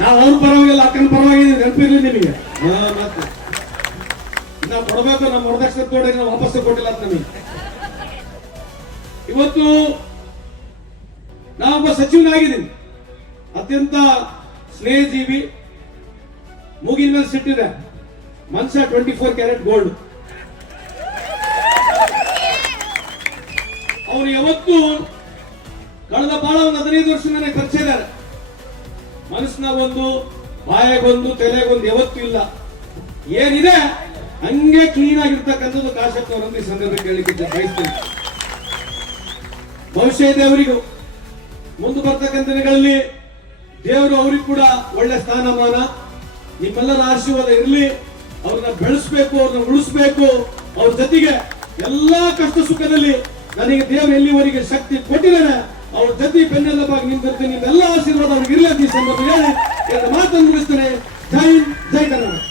ನಾವು ಅವ್ರ ಪರವಾಗಿಲ್ಲ, ಅಕ್ಕನ ಪರವಾಗಿ ನೆನಪಿರ್ಲಿ ನಿಮಗೆ. ನಾವು ಕೊಡಬೇಕು, ನಮ್ಮ ವರದಕ್ಷಿಣೆ ಕೊಡಿ ನಾವು ವಾಪಸ್ ಕೊಟ್ಟಿಲ್ಲ ಅಂತ ನಮಗೆ. ಇವತ್ತು ನಾವೊಬ್ಬ ಸಚಿವನಾಗಿದ್ದೀನಿ. ಅತ್ಯಂತ ಸ್ನೇಹಜೀವಿ ಮೂಗಿನ ಮೇಲೆ ಸಿಟ್ಟಿದೆ. ಮನ್ಸ ಟ್ವೆಂಟಿ ಫೋರ್ ಕ್ಯಾರೆಟ್ ಗೋಲ್ಡ್ ಅವ್ರು ಯಾವತ್ತು ಕಳೆದ ಬಹಳ ಒಂದು ಹದಿನೈದು ವರ್ಷದಿಂದ ಖರ್ಚಿದ್ದಾರೆ ಮನಸ್ಸಿನಾಗೊಂದು, ಬಾಯಾಗೊಂದು, ತಲೆಗೊಂದು ಯಾವತ್ತೂ ಇಲ್ಲ. ಏನಿದೆ? ಹಂಗೆ ಕ್ಲೀನ್ ಆಗಿರ್ತಕ್ಕಂಥದ್ದು ಕಾಶಕ್ ಅವರನ್ನು ಈ ಸಂದರ್ಭ ಕೇಳಲಿಕ್ಕೆ ಬಯಸ್ತೇನೆ. ಭವಿಷ್ಯ ಇದೆ ಅವರಿಗೂ. ಮುಂದೆ ಬರ್ತಕ್ಕಂಥ ದಿನಗಳಲ್ಲಿ ದೇವರು ಅವರಿಗೂ ಕೂಡ ಒಳ್ಳೆ ಸ್ಥಾನಮಾನ. ನಿಮ್ಮೆಲ್ಲರ ಆಶೀರ್ವಾದ ಇರಲಿ. ಅವ್ರನ್ನ ಬೆಳೆಸ್ಬೇಕು, ಅವ್ರನ್ನ ಉಳಿಸ್ಬೇಕು. ಅವ್ರ ಜೊತೆಗೆ ಎಲ್ಲಾ ಕಷ್ಟ ಸುಖದಲ್ಲಿ ನನಗೆ ದೇವರು ಎಲ್ಲಿವರೆಗೆ ಶಕ್ತಿ ಕೊಟ್ಟಿದ್ದಾನೆ, ಅವ್ರ ಜೊತೆ ಬೆನ್ನೆಲುಬಾಗಿ ನಿಂತಿರ್ತೀನಿ ನಿಮ್ಮೆಲ್ಲ ಆಶೀರ್ವಾದ ಅವ್ರಿಗೆ ಇರಲಿ ಈ ಸಂದರ್ಭದಲ್ಲಿ ಮಾತನ್ನು ಮುಗಿಸ್ತೇನೆ. ಜೈ ಜೈ ಕರ್ನಾಟಕ